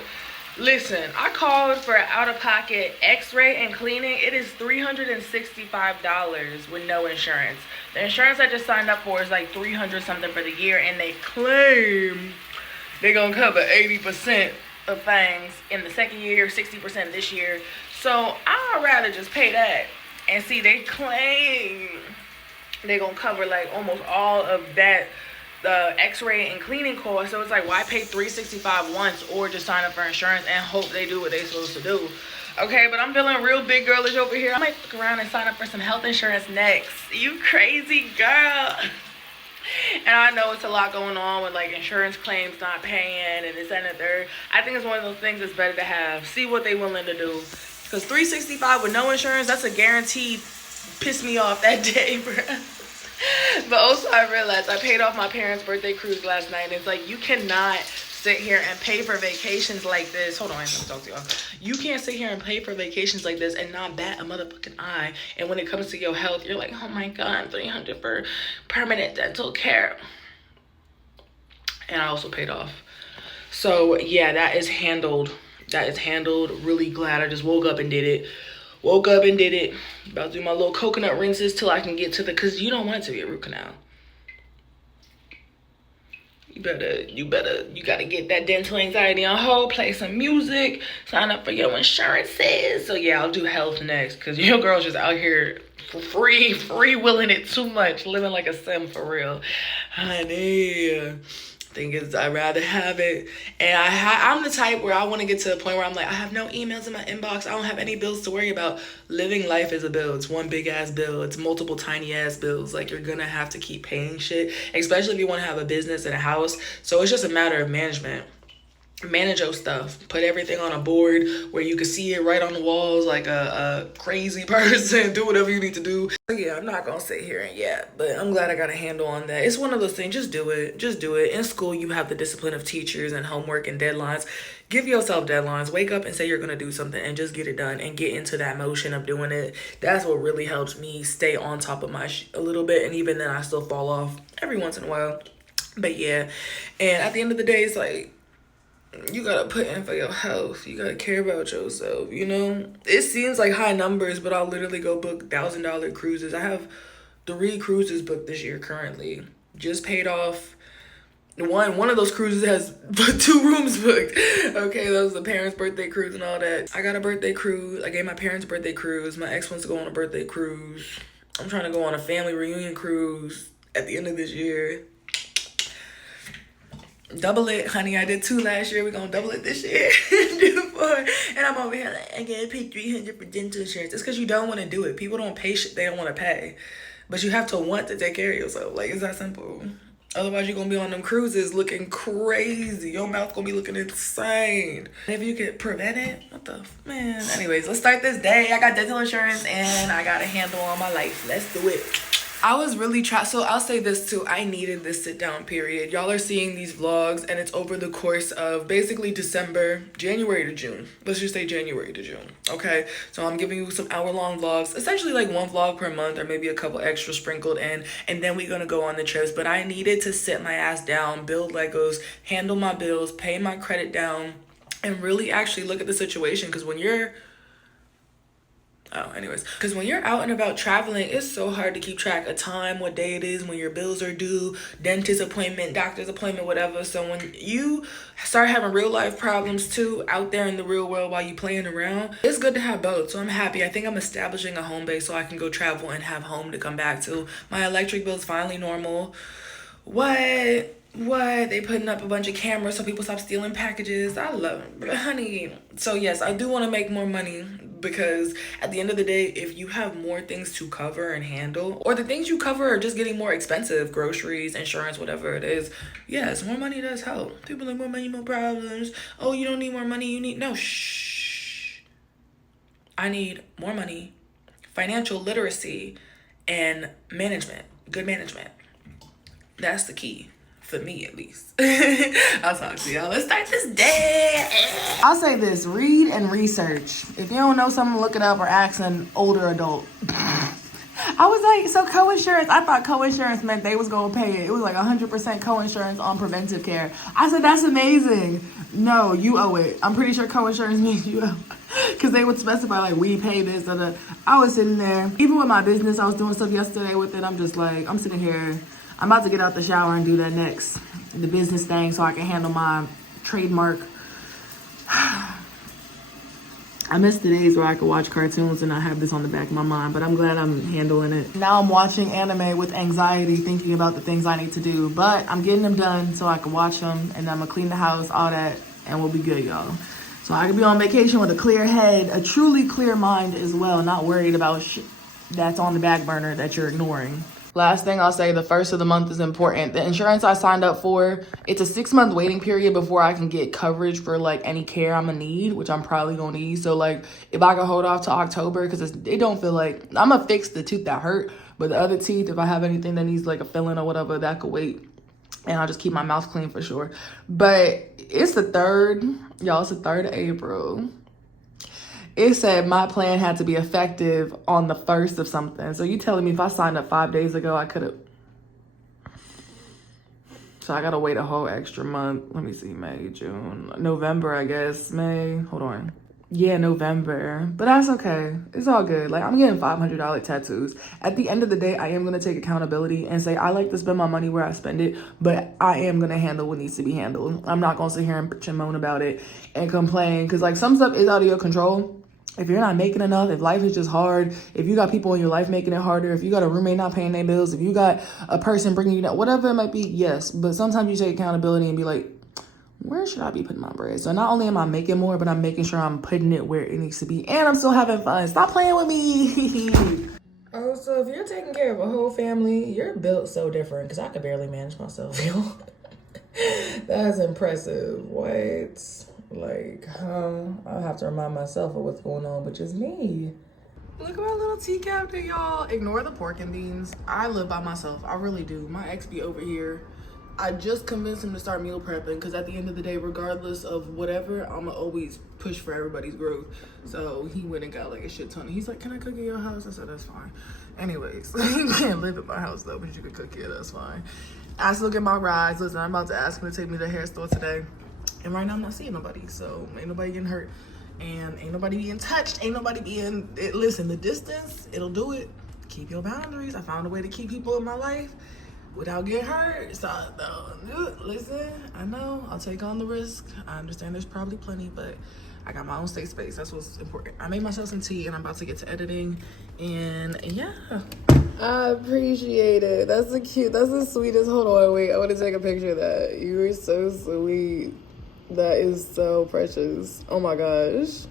Listen, I called for out-of-pocket x-ray and cleaning. It is $365 with no insurance. The insurance I just signed up for is like $300 something for the year, and they claim they're gonna cover 80% of things in the second year, 60% this year. So I'd rather just pay that. And see, they claim they're gonna cover like almost all of that x-ray and cleaning costs. So it's like, why pay $365 once or just sign up for insurance and hope they do what they're supposed to do? Okay, but I'm feeling real big girlish over here. I might look around and sign up for some health insurance next. You crazy girl. And I know it's a lot going on with like insurance claims not paying and this and the third. I think it's one of those things that's better to have. See what they willing to do. Because $365 with no insurance, that's a guaranteed piss me off that day, bro. But also I realized I paid off my parents' birthday cruise last night. And it's like, you cannot sit here and pay for vacations like this. Hold on, let me talk to y'all. You can't sit here and pay for vacations like this and not bat a motherfucking eye. And when it comes to your health, you're like, oh my God, $300 for permanent dental care. And I also paid off. So yeah, that is handled. That is handled. Really glad I just woke up and did it. About to do my little coconut rinses till I can get to the, because you don't want it to be a root canal. You gotta get that dental anxiety on hold, play some music, sign up for your insurances. So yeah, I'll do health next, because your girl's just out here for free willing it too much, living like a sim for real. Honey, thing is, I'd rather have it. And I'm the type where I want to get to a point where I'm like, I have no emails in my inbox. I don't have any bills to worry about. Living life is a bill. It's one big ass bill. It's multiple tiny ass bills. Like, you're gonna have to keep paying shit, especially if you want to have a business and a house. So it's just a matter of management. manage your stuff. Put everything on a board where you can see it right on the walls like a crazy person. Do whatever you need to do. Yeah, I'm not gonna sit here and but I'm glad I got a handle on that. It's one of those things. Just do it. Just do it. In school, you have the discipline of teachers and homework and deadlines. Give yourself deadlines. Wake up and say you're gonna do something and just get it done and get into that motion of doing it. That's what really helps me stay on top of my a little bit. And even then, I still fall off every once in a while. But yeah, and at the end of the day, it's like, you gotta put in for your health. You gotta care about yourself, you know? It seems like high numbers, but I'll literally go book $1,000 cruises. I have 3 cruises booked this year currently. Just paid off one of those cruises has 2 rooms booked. Okay, that was the parents' birthday cruise and all that. I got a birthday cruise. I gave my parents a birthday cruise. My ex wants to go on a birthday cruise. I'm trying to go on a family reunion cruise at the end of this year. Double it, honey. I did 2 last year. We're gonna double it this year. Do 4. And I'm over here like, I gotta pay $300 for dental insurance. It's because you don't want to do it. People don't pay shit they don't want to pay. But you have to want to take care of yourself. Like, it's that simple. Otherwise, you're gonna be on them cruises looking crazy. Your mouth gonna be looking insane. If you could prevent it, what the man? Anyways, let's start this day. I got dental insurance and I got a handle on my life. Let's do it. I was really so I'll say this too. I needed this sit down period. Y'all are seeing these vlogs and it's over the course of basically January to June. Let's just say January to June. Okay. So I'm giving you some hour-long vlogs, essentially like 1 vlog per month or maybe a couple extra sprinkled in. And then we're going to go on the trips. But I needed to sit my ass down, build Legos, handle my bills, pay my credit down, and really actually look at the situation. Because when you're because when you're out and about traveling, it's so hard to keep track of time, what day it is, when your bills are due, dentist appointment, doctor's appointment, whatever. So when you start having real life problems too out there in the real world while you playing around, it's good to have both. So I'm happy. I think I'm establishing a home base so I can go travel and have home to come back to. My electric bill's finally normal. What? They putting up a bunch of cameras so people stop stealing packages. I love it, but honey. So yes, I do want to make more money because at the end of the day, if you have more things to cover and handle, or the things you cover are just getting more expensive, groceries, insurance, whatever it is, yes, more money does help. People like, more money, more problems. Oh, you don't need more money. You need, no, shh. I need more money, financial literacy, and management, good management. That's the key. For me, at least. I'll talk to y'all. Let's start this day. I'll say this: read and research. If you don't know something, look it up or ask an older adult. I was like, so co-insurance, I thought co-insurance meant they was gonna pay it. It was like 100% co-insurance on preventive care. I said, that's amazing. No, you owe it. I'm pretty sure co-insurance means you owe. Because they would specify like, we pay this. I was sitting there, even with my business, I was doing stuff yesterday with it. I'm just like, I'm sitting here. I'm about to get out the shower and do that next, the business thing, so I can handle my trademark. I miss the days where I could watch cartoons and not have this on the back of my mind, but I'm glad I'm handling it. Now I'm watching anime with anxiety, thinking about the things I need to do, but I'm getting them done so I can watch them, and I'm gonna clean the house, all that, and we'll be good, y'all. So I can be on vacation with a clear head, a truly clear mind as well, not worried about shit that's on the back burner that you're ignoring. Last thing I'll say, the first of the month is important. The insurance I signed up for, it's a 6-month waiting period before I can get coverage for like any care I'm gonna need, which I'm probably gonna need. So like if I can hold off to October, because it don't feel like, I'm gonna fix the tooth that hurt, but the other teeth, if I have anything that needs like a filling or whatever, that could wait. And I'll just keep my mouth clean for sure. But it's the 3rd, y'all, it's the 3rd of April. It said my plan had to be effective on the 1st of something. So you telling me if I signed up 5 days ago, I could have. So I got to wait a whole extra month. Let me see, May, June, November, I guess. May, hold on. Yeah, November. But that's okay. It's all good. Like, I'm getting $500 tattoos. At the end of the day, I am going to take accountability and say, I like to spend my money where I spend it, but I am going to handle what needs to be handled. I'm not going to sit here and bitch and moan about it and complain. Because, like, some stuff is out of your control. If you're not making enough, if life is just hard, if you got people in your life making it harder, if you got a roommate not paying their bills, if you got a person bringing you down, whatever it might be, yes. But sometimes you take accountability and be like, where should I be putting my bread? So not only am I making more, but I'm making sure I'm putting it where it needs to be. And I'm still having fun. Stop playing with me. Oh, so if you're taking care of a whole family, you're built so different because I could barely manage myself, y'all. That's impressive. What? Like, I'll have to remind myself of what's going on, but just me. Look at my little tea captain, y'all. Ignore the pork and beans. I live by myself. I really do. My ex be over here. I just convinced him to start meal prepping because at the end of the day, regardless of whatever, I'ma always push for everybody's growth. So he went and got like a shit ton. He's like, can I cook at your house? I said, that's fine. Anyways, you can't live at my house though, but you can cook here, that's fine. I still get my rides. Listen, I'm about to ask him to take me to the hair store today. And right now I'm not seeing nobody, so ain't nobody getting hurt. And ain't nobody being touched, ain't nobody being, listen, the distance, it'll do it. Keep your boundaries. I found a way to keep people in my life without getting hurt. So, listen, I know, I'll take on the risk. I understand there's probably plenty, but I got my own safe space. That's what's important. I made myself some tea and I'm about to get to editing. And yeah. I appreciate it. That's the sweetest. Hold on, wait. I want to take a picture of that. You are so sweet. That is so precious. Oh my gosh.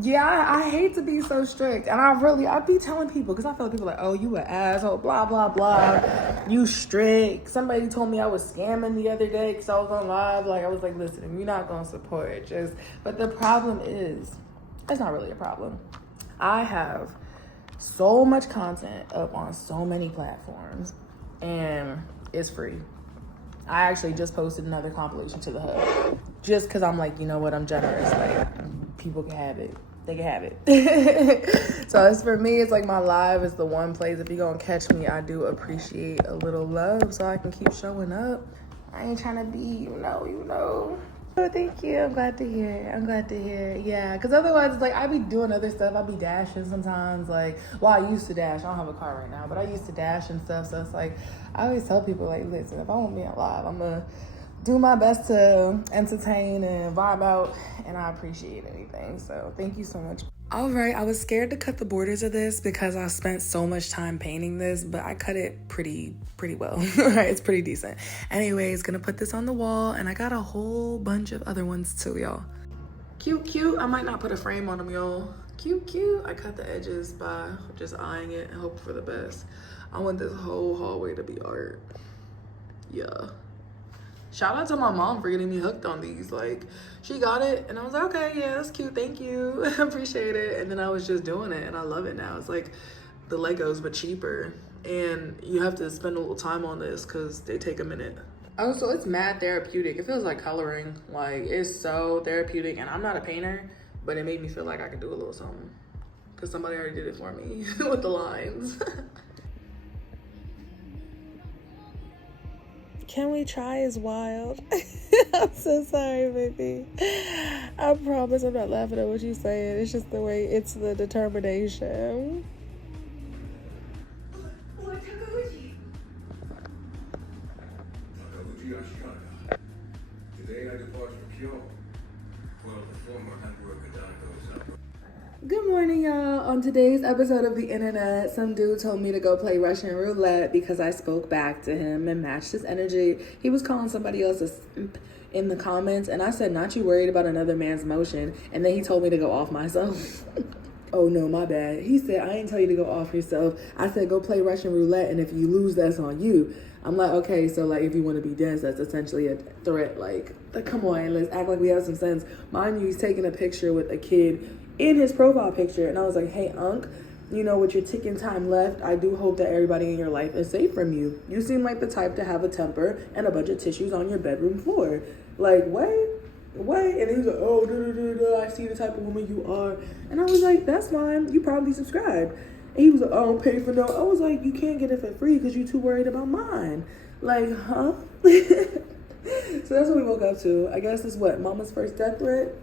Yeah, I hate to be so strict. And I be telling people, because I feel like people like, oh, you an asshole, blah, blah, blah. You strict. Somebody told me I was scamming the other day because I was on live. Like, I was like, listen, you're not going to support it. But the problem is, it's not really a problem. I have so much content up on so many platforms, and it's free. I actually just posted another compilation to the hub just because I'm like, you know what, I'm generous. Like, people can have it. They can have it. So as for me, it's like my live is the one place. If you're going to catch me, I do appreciate a little love so I can keep showing up. I ain't trying to be, you know. Oh, thank you. I'm glad to hear. Yeah, because otherwise, it's like I be doing other stuff. I be dashing sometimes. Like, well, I used to dash. I don't have a car right now, but I used to dash and stuff. So it's like I always tell people, like, listen, if I want to be alive, I'm gonna do my best to entertain and vibe out, and I appreciate anything. So thank you so much. All right, I was scared to cut the borders of this because I spent so much time painting this, but I cut it pretty well. Right, it's pretty decent. Anyways, gonna put this on the wall, and I got a whole bunch of other ones too, y'all. Cute. I might not put a frame on them, y'all. Cute. I cut the edges by just eyeing it and hope for the best. I want this whole hallway to be art. Yeah. Shout out to my mom for getting me hooked on these. Like, she got it, and I was like, okay, yeah, that's cute, thank you. Appreciate it. And then I was just doing it, and I love it now. It's like the Legos, but cheaper. And you have to spend a little time on this because they take a minute. Oh, so it's mad therapeutic. It feels like coloring. Like, it's so therapeutic. And I'm not a painter, but it made me feel like I could do a little something because somebody already did it for me with the lines. Can we try is wild. I'm so sorry, baby. I promise I'm not laughing at what you're saying. It's just the way, it's the determination. Good morning, y'all. On today's episode of The Internet, some dude told me to go play Russian roulette because I spoke back to him and matched his energy. He was calling somebody else a simp in the comments, and I said, not you worried about another man's motion, and then he told me to go off myself. Oh no, my bad. He said, I ain't tell you to go off yourself. I said, go play Russian roulette, and if you lose, that's on you. I'm like, okay, so like if you want to be dense, that's essentially a threat. Like come on, let's act like we have some sense. Mind you, he's taking a picture with a kid in his profile picture, and I was like, hey, Unc, you know, with your ticking time left, I do hope that everybody in your life is safe from you. You seem like the type to have a temper and a bunch of tissues on your bedroom floor. Like, what? And he was like, oh, I see the type of woman you are. And I was like, that's fine. You probably subscribed. And he was like, I don't pay for no. I was like, you can't get it for free because you're too worried about mine. Like, huh? So that's what we woke up to. I guess it's what, mama's first death threat?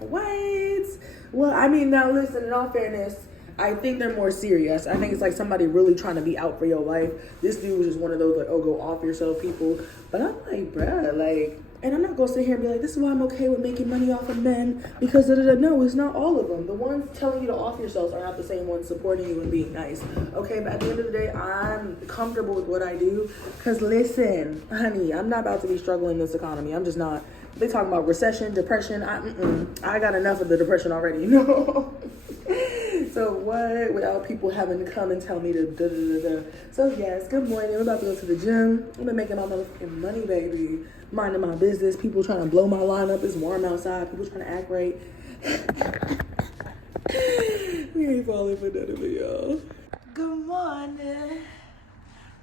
What? Well, I mean, now listen, in all fairness, I think they're more serious. I think it's like somebody really trying to be out for your life. This dude was just one of those, like, oh, go off yourself people. But I'm like, bruh, like, and I'm not going to sit here and be like, this is why I'm okay with making money off of men. Because, no, it's not all of them. The ones telling you to off yourselves are not the same ones supporting you and being nice. Okay, but at the end of the day, I'm comfortable with what I do. Because listen, honey, I'm not about to be struggling in this economy. I'm just not. They talking about recession, depression. I got enough of the depression already, you know? So what? Without people having to come and tell me to da da da da. So yes, good morning. We're about to go to the gym. I've been making my motherfucking money, baby. Minding my business. People trying to blow my line up. It's warm outside. People trying to act right. We ain't falling for none of it, y'all. Good morning.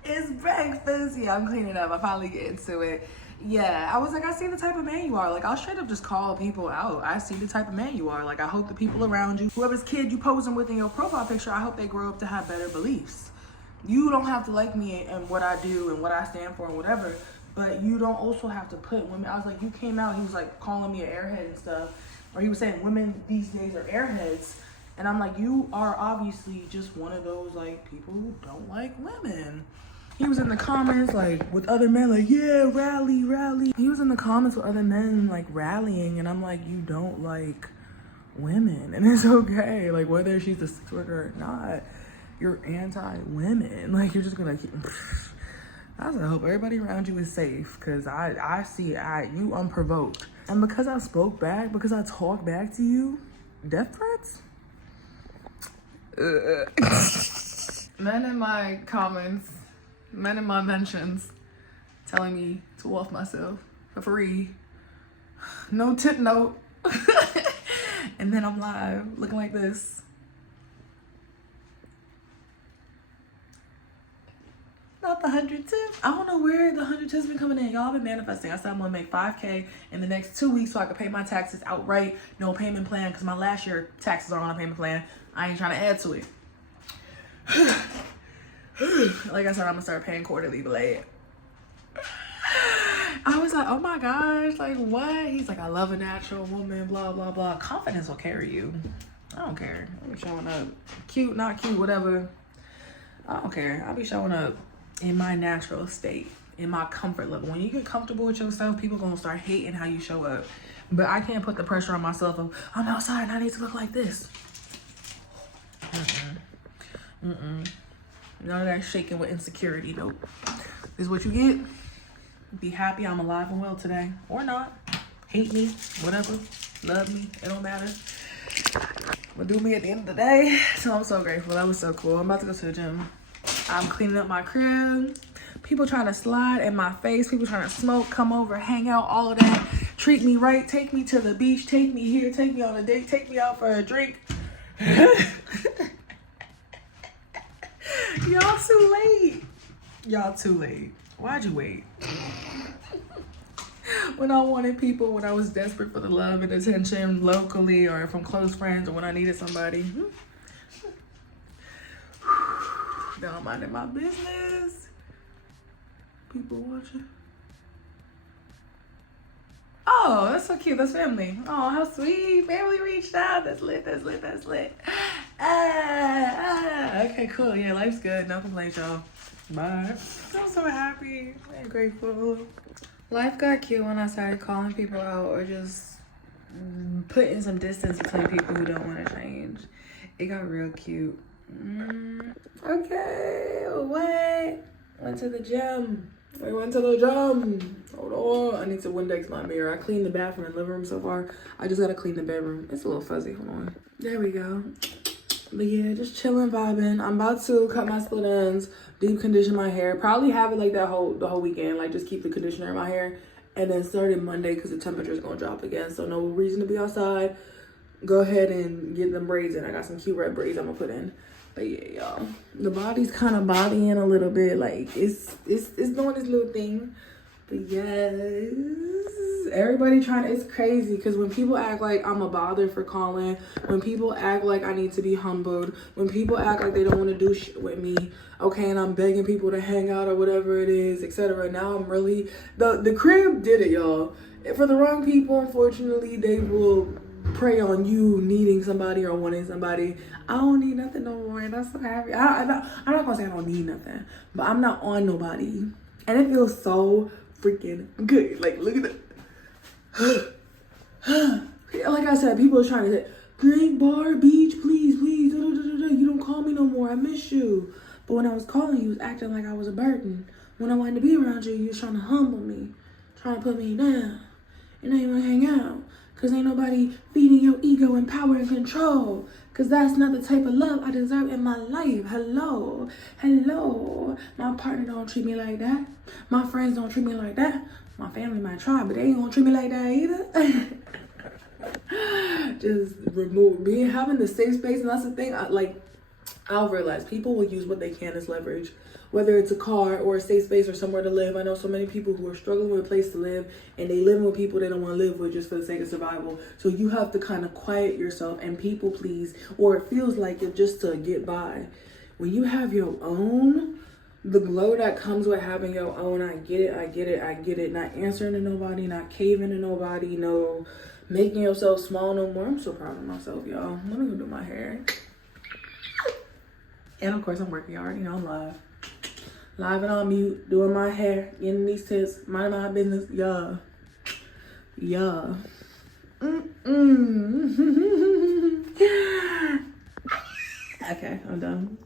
It's breakfast. Yeah, I'm cleaning up. I finally get into it. Yeah, I was like, I see the type of man you are. Like, I'll straight up just call people out. I see the type of man you are. Like, I hope the people around you, whoever's kid you posing with in your profile picture, I hope they grow up to have better beliefs. You don't have to like me and what I do and what I stand for and whatever, but you don't also have to put women. I was like, you came out, he was like calling me an airhead and stuff, or he was saying women these days are airheads. And I'm like, you are obviously just one of those like people who don't like women. He was in the comments like with other men like, yeah, rally, rally. He was in the comments with other men like rallying, and I'm like, you don't like women, and it's okay. Like whether she's a sex worker or not, you're anti-women. Like you're just gonna keep. I was like, I hope everybody around you is safe, cause I see you unprovoked, and because I spoke back, because I talked back to you, death threats. Men in my comments, men in my mentions telling me to off myself for free. No tip note. And then I'm live looking like this. Not the 100 tips. I don't know where the 100 tips been coming in. Y'all been manifesting. I said I'm gonna make 5K in the next 2 weeks so I can pay my taxes outright. No payment plan, because my last year taxes are on a payment plan. I ain't trying to add to it. Like I said, I'm gonna start paying quarterly, but like, I was like, oh my gosh, like what? He's like, I love a natural woman, blah, blah, blah. Confidence will carry you. I don't care. I'll be showing up. Cute, not cute, whatever. I don't care. I'll be showing up in my natural state, in my comfort level. When you get comfortable with yourself, people gonna start hating how you show up. But I can't put the pressure on myself of, I'm outside and I need to look like this. None of that shaking with insecurity. Nope. This is what you get. Be happy I'm alive and well today. Or not. Hate me. Whatever. Love me. It don't matter. But do me at the end of the day. So I'm so grateful. That was so cool. I'm about to go to the gym. I'm cleaning up my crib. People trying to slide in my face. People trying to smoke, come over, hang out, all of that. Treat me right. Take me to the beach. Take me here. Take me on a date. Take me out for a drink. Y'all too late. Y'all too late. Why'd you wait? When I wanted people, when I was desperate for the love and attention locally or from close friends, or when I needed somebody. Now I'm minding my business. People watching. Oh, that's so cute. That's family. Oh, how sweet. Family reached out. That's lit. That's lit. That's lit. Okay, cool. Yeah, life's good. No complaints, y'all. Bye. I'm so happy and grateful. Life got cute when I started calling people out or just putting some distance between people who don't want to change. It got real cute. Okay, what? Went to the gym. We went to the gym. Hold on. I need to Windex my mirror. I cleaned the bathroom and living room so far. I just gotta clean the bedroom. It's a little fuzzy. Hold on. There we go. But yeah, just chilling, vibing. I'm about to cut my split ends, deep condition my hair. Probably have it like the whole weekend. Like just keep the conditioner in my hair. And then starting Monday, because the temperature is gonna drop again. So no reason to be outside. Go ahead and get them braids in. I got some cute red braids I'm gonna put in. But yeah, y'all, the body's kind of bodying a little bit. Like it's doing this little thing. But yes, everybody it's crazy because when people act like I'm a bother for calling, when people act like I need to be humbled, when people act like they don't want to do shit with me, okay, and I'm begging people to hang out or whatever it is, etc. Now I'm really, the crib did it, y'all. For the wrong people, unfortunately, they will prey on you needing somebody or wanting somebody. I don't need nothing no more, and I'm so happy. I'm not gonna say I don't need nothing, but I'm not on nobody, and it feels so freaking good. Like, look at that. Like I said, people are trying to say, drink, bar, beach, please, please. You don't call me no more. I miss you. But when I was calling you was acting like I was a burden. When I wanted to be around you, you was trying to humble me, trying to put me down. You know, you want to hang out. Cause ain't nobody feeding your ego and power and control. Cause that's not the type of love I deserve in my life. Hello. My partner don't treat me like that. My friends don't treat me like that. My family might try, but they ain't gonna treat me like that either. Just remove being having the safe space, and that's the thing. I'll realize people will use what they can as leverage, whether it's a car or a safe space or somewhere to live. I know so many people who are struggling with a place to live, and they live with people they don't want to live with just for the sake of survival. So you have to kind of quiet yourself and people please, or it feels like it just to get by. When you have your own, the glow that comes with having your own, I get it. Not answering to nobody, not caving to nobody, no making yourself small no more. I'm so proud of myself, y'all. Let me go do my hair. And of course I'm working, you already know I'm live. Live and on mute, doing my hair, getting these tips, minding my business, yeah. Okay, I'm done.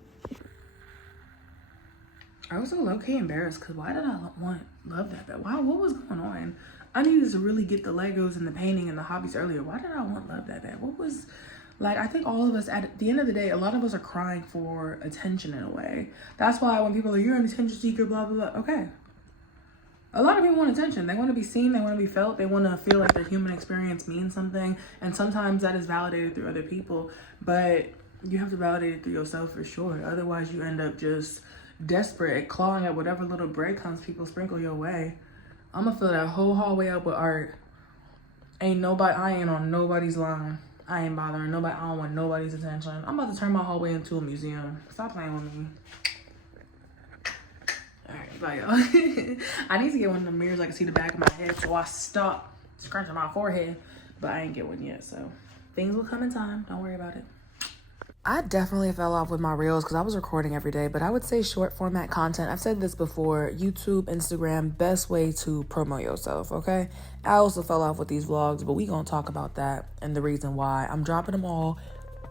I was so low-key embarrassed because why did I love that bad? Wow, what was going on? I needed to really get the Legos and the painting and the hobbies earlier. Why did I want love that bad? What was, like, I think all of us, at the end of the day, a lot of us are crying for attention in a way. That's why when people are like, you're an attention seeker, blah, blah, blah. Okay. A lot of people want attention. They want to be seen. They want to be felt. They want to feel like their human experience means something. And sometimes that is validated through other people. But you have to validate it through yourself for sure. Otherwise, you end up just desperate at clawing at whatever little breadcrumbs people sprinkle your way. I'm gonna fill that whole hallway up with art. I ain't on nobody's line. I ain't bothering nobody. I don't want nobody's attention. I'm about to turn my hallway into a museum. Stop playing with me. All right, bye y'all. I need to get one of the mirrors I can see the back of my head, so I stop scratching my forehead. But I ain't get one yet, so things will come in time. Don't worry about it. I definitely fell off with my reels because I was recording every day, but I would say short format content. I've said this before, YouTube, Instagram, best way to promote yourself, okay? I also fell off with these vlogs, but we gonna talk about that and the reason why. I'm dropping them all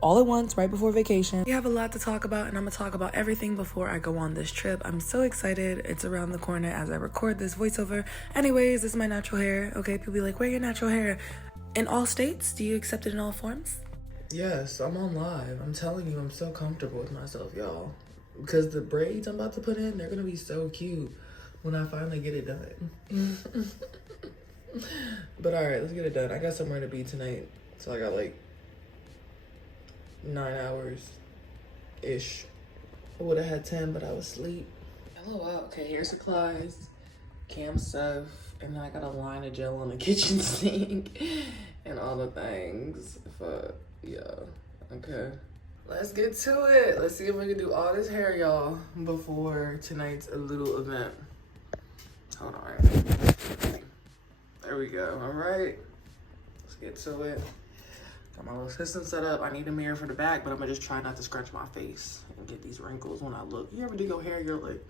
at once right before vacation. We have a lot to talk about, and I'm gonna talk about everything before I go on this trip. I'm so excited. It's around the corner as I record this voiceover. Anyways, this is my natural hair, okay? People be like, where your natural hair? In all states? Do you accept it in all forms? Yes, I'm on live. I'm telling you, I'm so comfortable with myself, y'all. Because the braids I'm about to put in, they're going to be so cute when I finally get it done. But all right, let's get it done. I got somewhere to be tonight. So I got like 9 hours-ish. I would have had 10, but I was asleep. LOL. Okay, hair supplies, cam stuff, and then I got a line of gel on the kitchen sink and all the things for... Yeah, okay. Let's get to it. Let's see if we can do all this hair, y'all, before tonight's a little event. Hold on. There we go. All right. Let's get to it. Got my little system set up. I need a mirror for the back, but I'm gonna just try not to scratch my face and get these wrinkles when I look. You ever do your hair, you're like,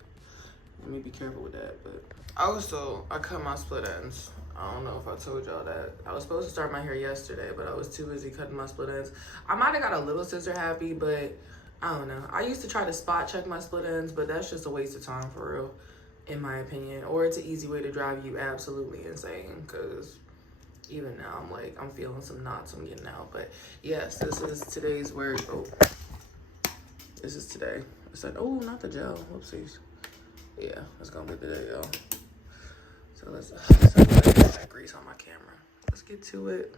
let me be careful with that. But also, I cut my split ends. I don't know if I told y'all that. I was supposed to start my hair yesterday, but I was too busy cutting my split ends. I might have got a little scissor happy, but I don't know. I used to try to spot check my split ends, but that's just a waste of time for real, in my opinion. Or it's an easy way to drive you absolutely insane, because even now I'm feeling some knots I'm getting out. But yes, this is today's word. Oh, this is today. I said, oh, not the gel. Whoopsies. Yeah, that's gonna be the day, y'all. So let's that grease on my camera. Let's get to it.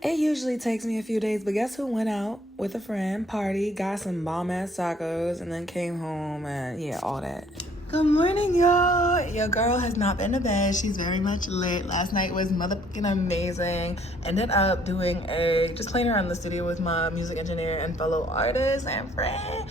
It usually takes me a few days, but guess who went out with a friend, party, got some bomb-ass tacos, and then came home and yeah, all that. Good morning, y'all. Your girl has not been to bed. She's very much lit. Last night was motherfucking amazing. Ended up doing just playing around in the studio with my music engineer and fellow artist and friend.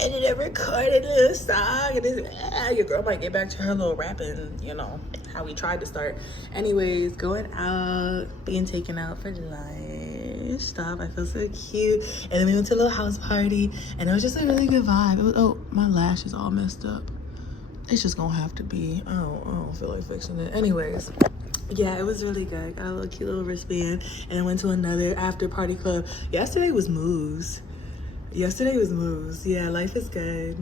Ended up recording a song. And your girl might get back to her little rapping, you know, how we tried to start. Anyways, going out, being taken out for lunch. Stop, I feel so cute. And then we went to a little house party, and it was just a really good vibe. It was, oh, my lash is all messed up. It's just gonna have to be. I don't feel like fixing it. Anyways, yeah, it was really good. Got a little cute little wristband, and I went to another after party club. Yesterday was moves. Yeah, life is good.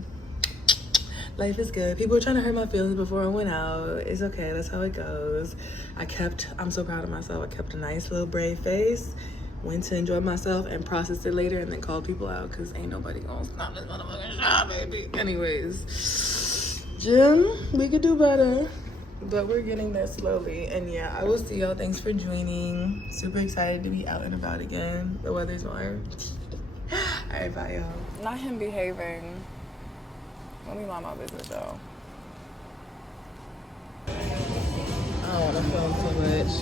Life is good. People were trying to hurt my feelings before I went out. It's okay. That's how it goes. I'm so proud of myself. I kept a nice little brave face. Went to enjoy myself and processed it later and then called people out because ain't nobody gonna stop this motherfucking shot, baby. Anyways, Jim, we could do better. But we're getting there slowly. And yeah, I will see y'all. Thanks for joining. Super excited to be out and about again. The weather's warm. Alright, bye y'all. Not him behaving. Let me mind my business though. I don't want to film too much.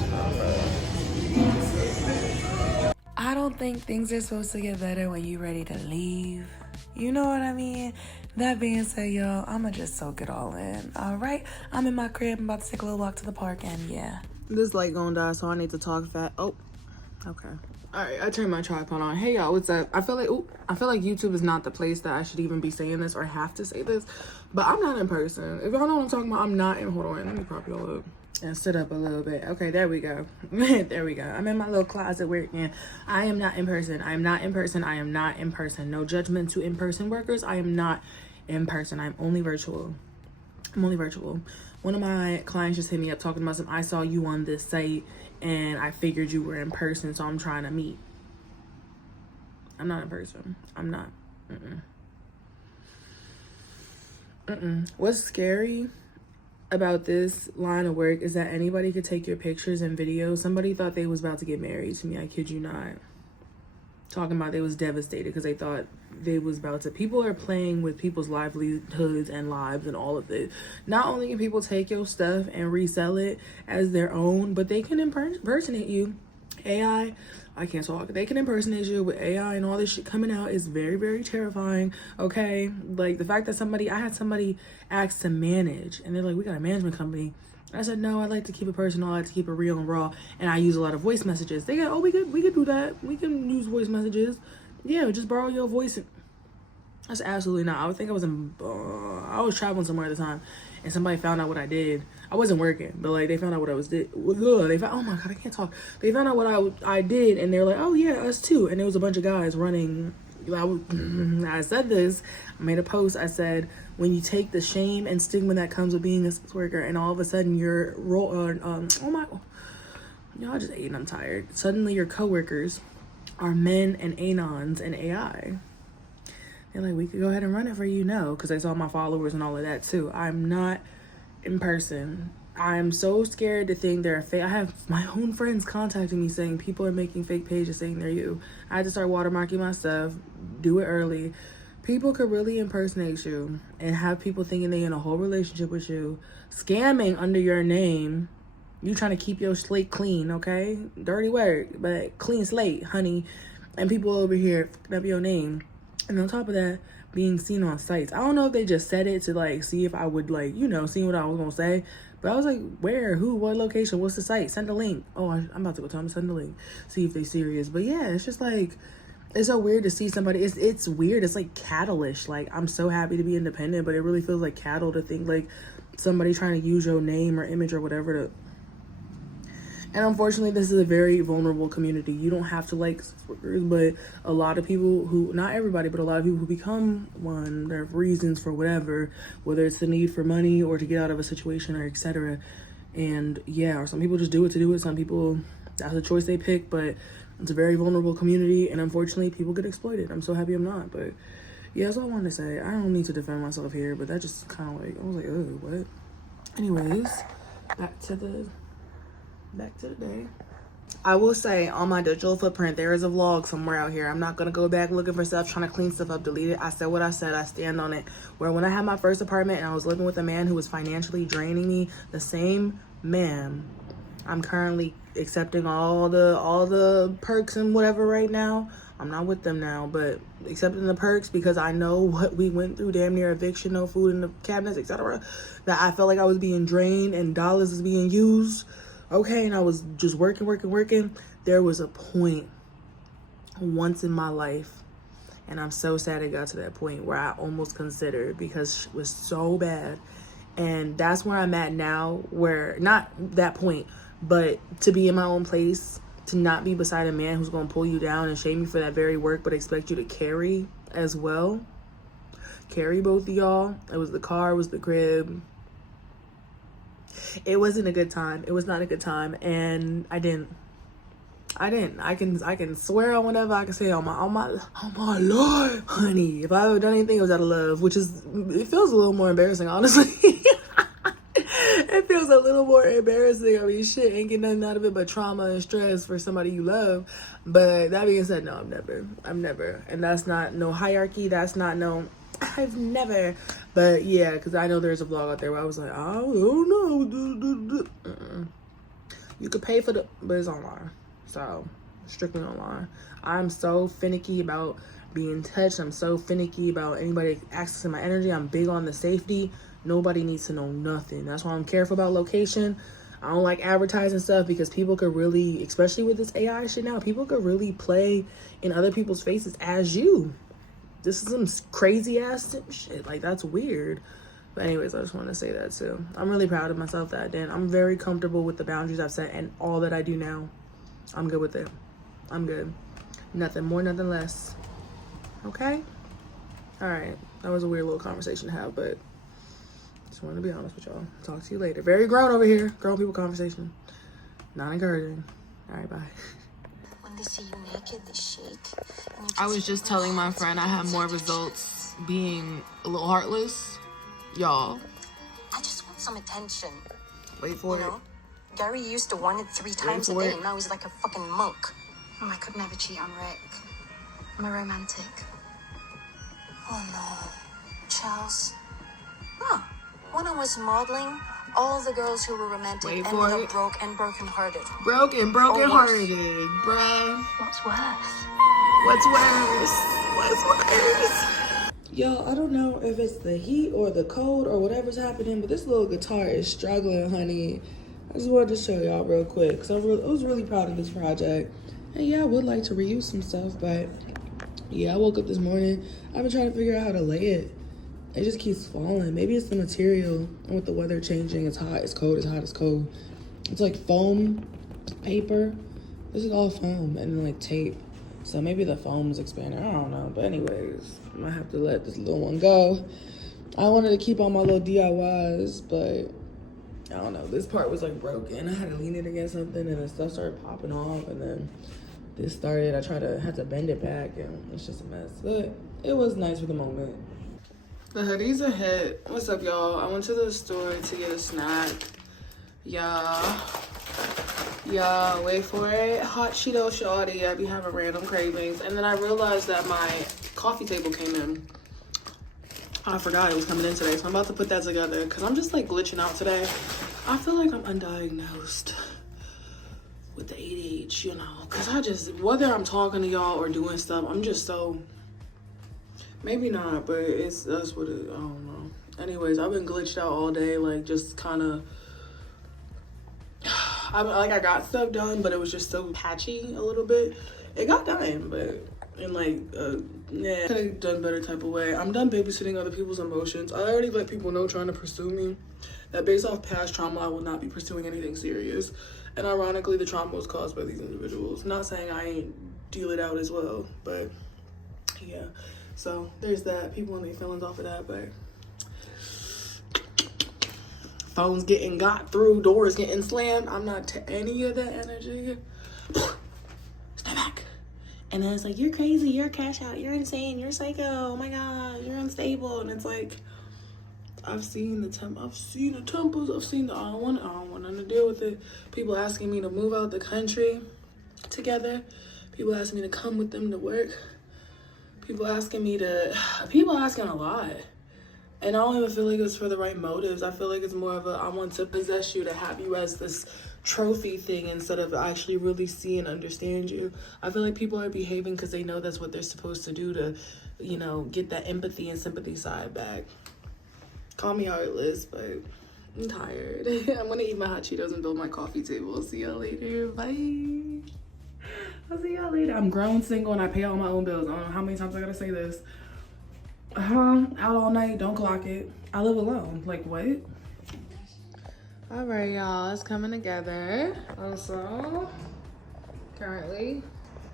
I don't think things are supposed to get better when you're ready to leave. You know what I mean? That being said, y'all, I'ma just soak it all in. All right? I'm in my crib. I'm about to take a little walk to the park, and yeah. This light gonna die, so I need to talk fast. Oh, okay. All right, I turned my tripod on. Hey, y'all, what's up? I feel like YouTube is not the place that I should even be saying this or have to say this, but I'm not in person. If y'all know what I'm talking about, I'm not in. Hold on, let me prop y'all up and sit up a little bit. Okay, there we go. There we go. I'm in my little closet working. I am not in person. I am not in person. I am not in person. No judgment to in-person workers. I am not in person. I'm only virtual. I'm only virtual. One of my clients just hit me up talking about I saw you on this site and I figured you were in person, so I'm trying to meet. I'm not in person. I'm not. What's scary about this line of work is that anybody could take your pictures and videos. Somebody thought they was about to get married to me. I kid you not. Talking about they was devastated because they thought they was about to. People are playing with people's livelihoods and lives and all of this. Not only can people take your stuff and resell it as their own, but they can impersonate you. I can't talk. They can impersonate you with AI and all this shit coming out is very, very terrifying. Okay, like the fact that I had somebody ask to manage, and they're like, "We got a management company." I said, "No, I like to keep it personal. I like to keep it real and raw, and I use a lot of voice messages." They go, "Oh, we could do that. We can use voice messages. Yeah, just borrow your voice." That's absolutely not. I would think I was traveling somewhere at the time, and somebody found out what I did. I wasn't working, but like they found out what I was did. They found, oh my god, I can't talk. They found out what I did, and they're like, "Oh yeah, us too." And there was a bunch of guys running. I said this. I made a post. I said, when you take the shame and stigma that comes with being a sex worker, and all of a sudden your oh my, y'all just ate. I'm tired. Suddenly your coworkers are men and anons and AI. They're like, "We could go ahead and run it for you." No, because I saw my followers and all of that too. I'm not in person. I'm so scared to think they're fake. I have my own friends contacting me saying people are making fake pages saying they're you. I had to start watermarking my stuff, do it early. People could really impersonate you and have people thinking they're in a whole relationship with you, scamming under your name. You trying to keep your slate clean, okay? Dirty word, but clean slate, honey. And people over here fucking up your name. And on top of that, being seen on sites. I don't know if they just said it to like see if I would like, see what I was gonna say. But I was like, where, who, what location, what's the site? Send a link. Oh, I'm about to go tell them to send a link. See if they serious. But yeah, it's just like, it's so weird to see somebody. It's weird. It's like cattle-ish. Like, I'm so happy to be independent, but it really feels like cattle to think like somebody trying to use your name or image or whatever to. And unfortunately, this is a very vulnerable community. You don't have to like sex workers, but a lot of people who, not everybody, but a lot of people who become one, there are reasons for whatever, whether it's the need for money or to get out of a situation or etc. And yeah, or some people just do it to do it. Some people, that's a choice they pick, but it's a very vulnerable community. And unfortunately, people get exploited. I'm so happy I'm not, but yeah, that's all I wanted to say. I don't need to defend myself here, but that just kind of like, I was like, oh, what? Anyways, back to the day. I will say on my digital footprint, there is a vlog somewhere out here. I'm not going to go back looking for stuff, trying to clean stuff up, delete it. I said what I said. I stand on it. Where when I had my first apartment and I was living with a man who was financially draining me, the same man, I'm currently accepting all the perks and whatever right now. I'm not with them now, but accepting the perks because I know what we went through, damn near eviction, no food in the cabinets, etc. That I felt like I was being drained and dollars is being used. Okay, and I was just working. There was a point once in my life, and I'm so sad it got to that point where I almost considered because it was so bad. And that's where I'm at now, where not that point, but to be in my own place, to not be beside a man who's going to pull you down and shame you for that very work, but expect you to carry as well. carry both of y'all. It was the car, it was the crib. It wasn't a good time. It was not a good time, and I can swear on whatever I can say on my Lord, honey. If I ever done anything, it was out of love, it feels a little more embarrassing, honestly. It feels a little more embarrassing. I mean, shit, ain't get nothing out of it but trauma and stress for somebody you love. But that being said, no, I'm never. And that's not no hierarchy. That's not no, I've never. But yeah, because I know there's a vlog out there where I was like, I don't know. You could pay for but it's online. So, strictly online. I'm so finicky about being touched. I'm so finicky about anybody accessing my energy. I'm big on the safety. Nobody needs to know nothing. That's why I'm careful about location. I don't like advertising stuff because people could really, especially with this AI shit now, people could really play in other people's faces as you. This is some crazy ass shit. Like, that's weird. But anyways, I just want to say that too. I'm really proud of myself that I did. I'm very comfortable with the boundaries I've set and all that I do now. I'm good with it. I'm good. Nothing more, nothing less. Okay? All right. That was a weird little conversation to have, but just wanted to be honest with y'all. Talk to you later. Very grown over here. Grown people conversation. Not encouraging. All right, bye. When they see you naked, they shake. I was just telling my friend I have more results being a little heartless. Y'all. I just want some attention. Wait for it. Gary used to want it 3 times a day, and now he's like a fucking monk. Oh, I could never cheat on Rick. I'm a romantic. Oh no. Charles. Huh. When I was modeling, all the girls who were romantic ended up broke and brokenhearted. Brokenhearted, bruh. What's worse? What's worse? Y'all, I don't know if it's the heat or the cold or whatever's happening, but this little guitar is struggling, honey. I just wanted to show y'all real quick because I was really proud of this project. And yeah, I would like to reuse some stuff, but yeah, I woke up this morning. I've been trying to figure out how to lay it. It just keeps falling. Maybe it's the material. And with the weather changing, it's hot, it's cold, it's hot, it's cold. It's like foam paper. This is all foam and then like tape. So maybe the foam's expanding. I don't know. But anyways, I might have to let this little one go. I wanted to keep all my little DIYs, but I don't know. This part was like broken. I had to lean it against something and then stuff started popping off. And then this started. I had to bend it back and it's just a mess. But it was nice for the moment. The hoodie's a hit. What's up, y'all? I went to the store to get a snack. Yeah, wait for it. Hot Cheeto shawty. I be having random cravings. And then I realized that my coffee table came in. I forgot it was coming in today, so I'm about to put that together because I'm just like glitching out today. I feel like I'm undiagnosed with the ADHD, you know, because whether I'm talking to y'all or doing stuff, I'm just so, maybe not, but that's what it, I don't know. Anyways, I've been glitched out all day, like just kind of, I got stuff done, but it was just so patchy a little bit. It got done, but in like, yeah, could have done better type of way. I'm done babysitting other people's emotions. I already let people know trying to pursue me that based off past trauma, I will not be pursuing anything serious. And ironically, the trauma was caused by these individuals. Not saying I ain't deal it out as well, but yeah. So there's that. People and their feelings off of that, but phones getting got through, doors getting slammed. I'm not to any of that energy. Step back. And then it's like, you're crazy, you're a cash out, you're insane, you're psycho, oh my god, you're unstable. And it's like, I've seen the temples, I've seen I don't want nothing to deal with it. People asking me to move out the country together. People asking me to come with them to work. People asking a lot. And I don't even feel like it's for the right motives. I feel like it's more of I want to possess you, to have you as this trophy thing instead of actually really see and understand you. I feel like people are behaving because they know that's what they're supposed to do to, you know, get that empathy and sympathy side back. Call me heartless, but I'm tired. I'm gonna eat my hot Cheetos and build my coffee table. See y'all later. Bye. I'll see y'all later. I'm grown, single, and I pay all my own bills. I don't know how many times I gotta say this. Out all night, don't clock it. I live alone. Like, what? All right, y'all, it's coming together. Also, currently.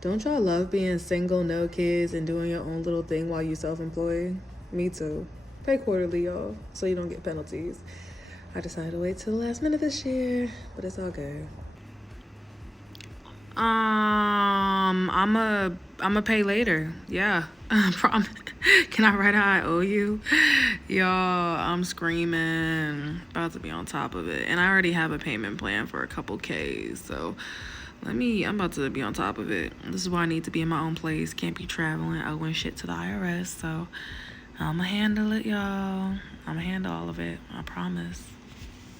Don't y'all love being single, no kids, and doing your own little thing while you self-employed? Me too. Pay quarterly, y'all, so you don't get penalties. I decided to wait till the last minute this year, but it's all good. I'ma pay later. Yeah. Promise. Can I write how I owe you? Y'all, I'm screaming. About to be on top of it. And I already have a payment plan for a couple Ks, so I'm about to be on top of it. This is why I need to be in my own place. Can't be traveling, owing shit to the IRS, so I'ma handle it, y'all. I'ma handle all of it. I promise.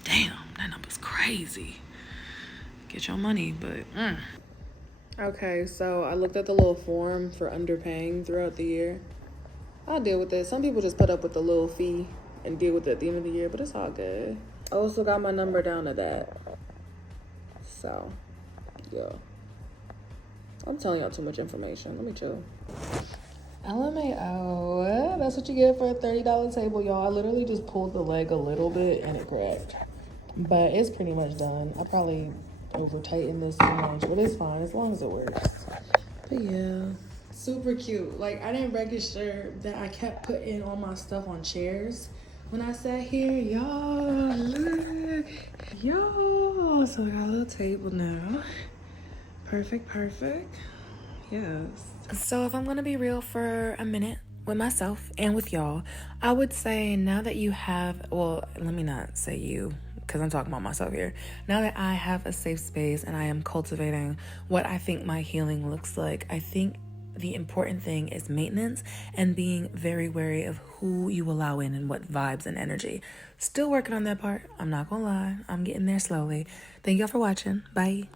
Damn, that number's crazy. Get your money, but Okay, so I looked at the little form for underpaying throughout the year. I'll deal with it. Some people just put up with the little fee and deal with it at the end of the year, but it's all good. I also got my number down to that. So, yeah. I'm telling y'all too much information. Let me chill. LMAO. That's what you get for a $30 table, y'all. I literally just pulled the leg a little bit and it cracked. But it's pretty much done. I probably over-tightened this so much, but it's fine as long as it works. But yeah. Super cute. Like, I didn't register that I kept putting all my stuff on chairs when I sat here. Y'all, look. Y'all. So I got a little table now. Perfect. Yes. So if I'm gonna be real for a minute with myself and with y'all, I would say now that you have, well, let me not say you, because I'm talking about myself here. Now that I have a safe space and I am cultivating what I think my healing looks like, I think the important thing is maintenance and being very wary of who you allow in and what vibes and energy. Still working on that part. I'm not gonna lie. I'm getting there slowly. Thank y'all for watching. Bye.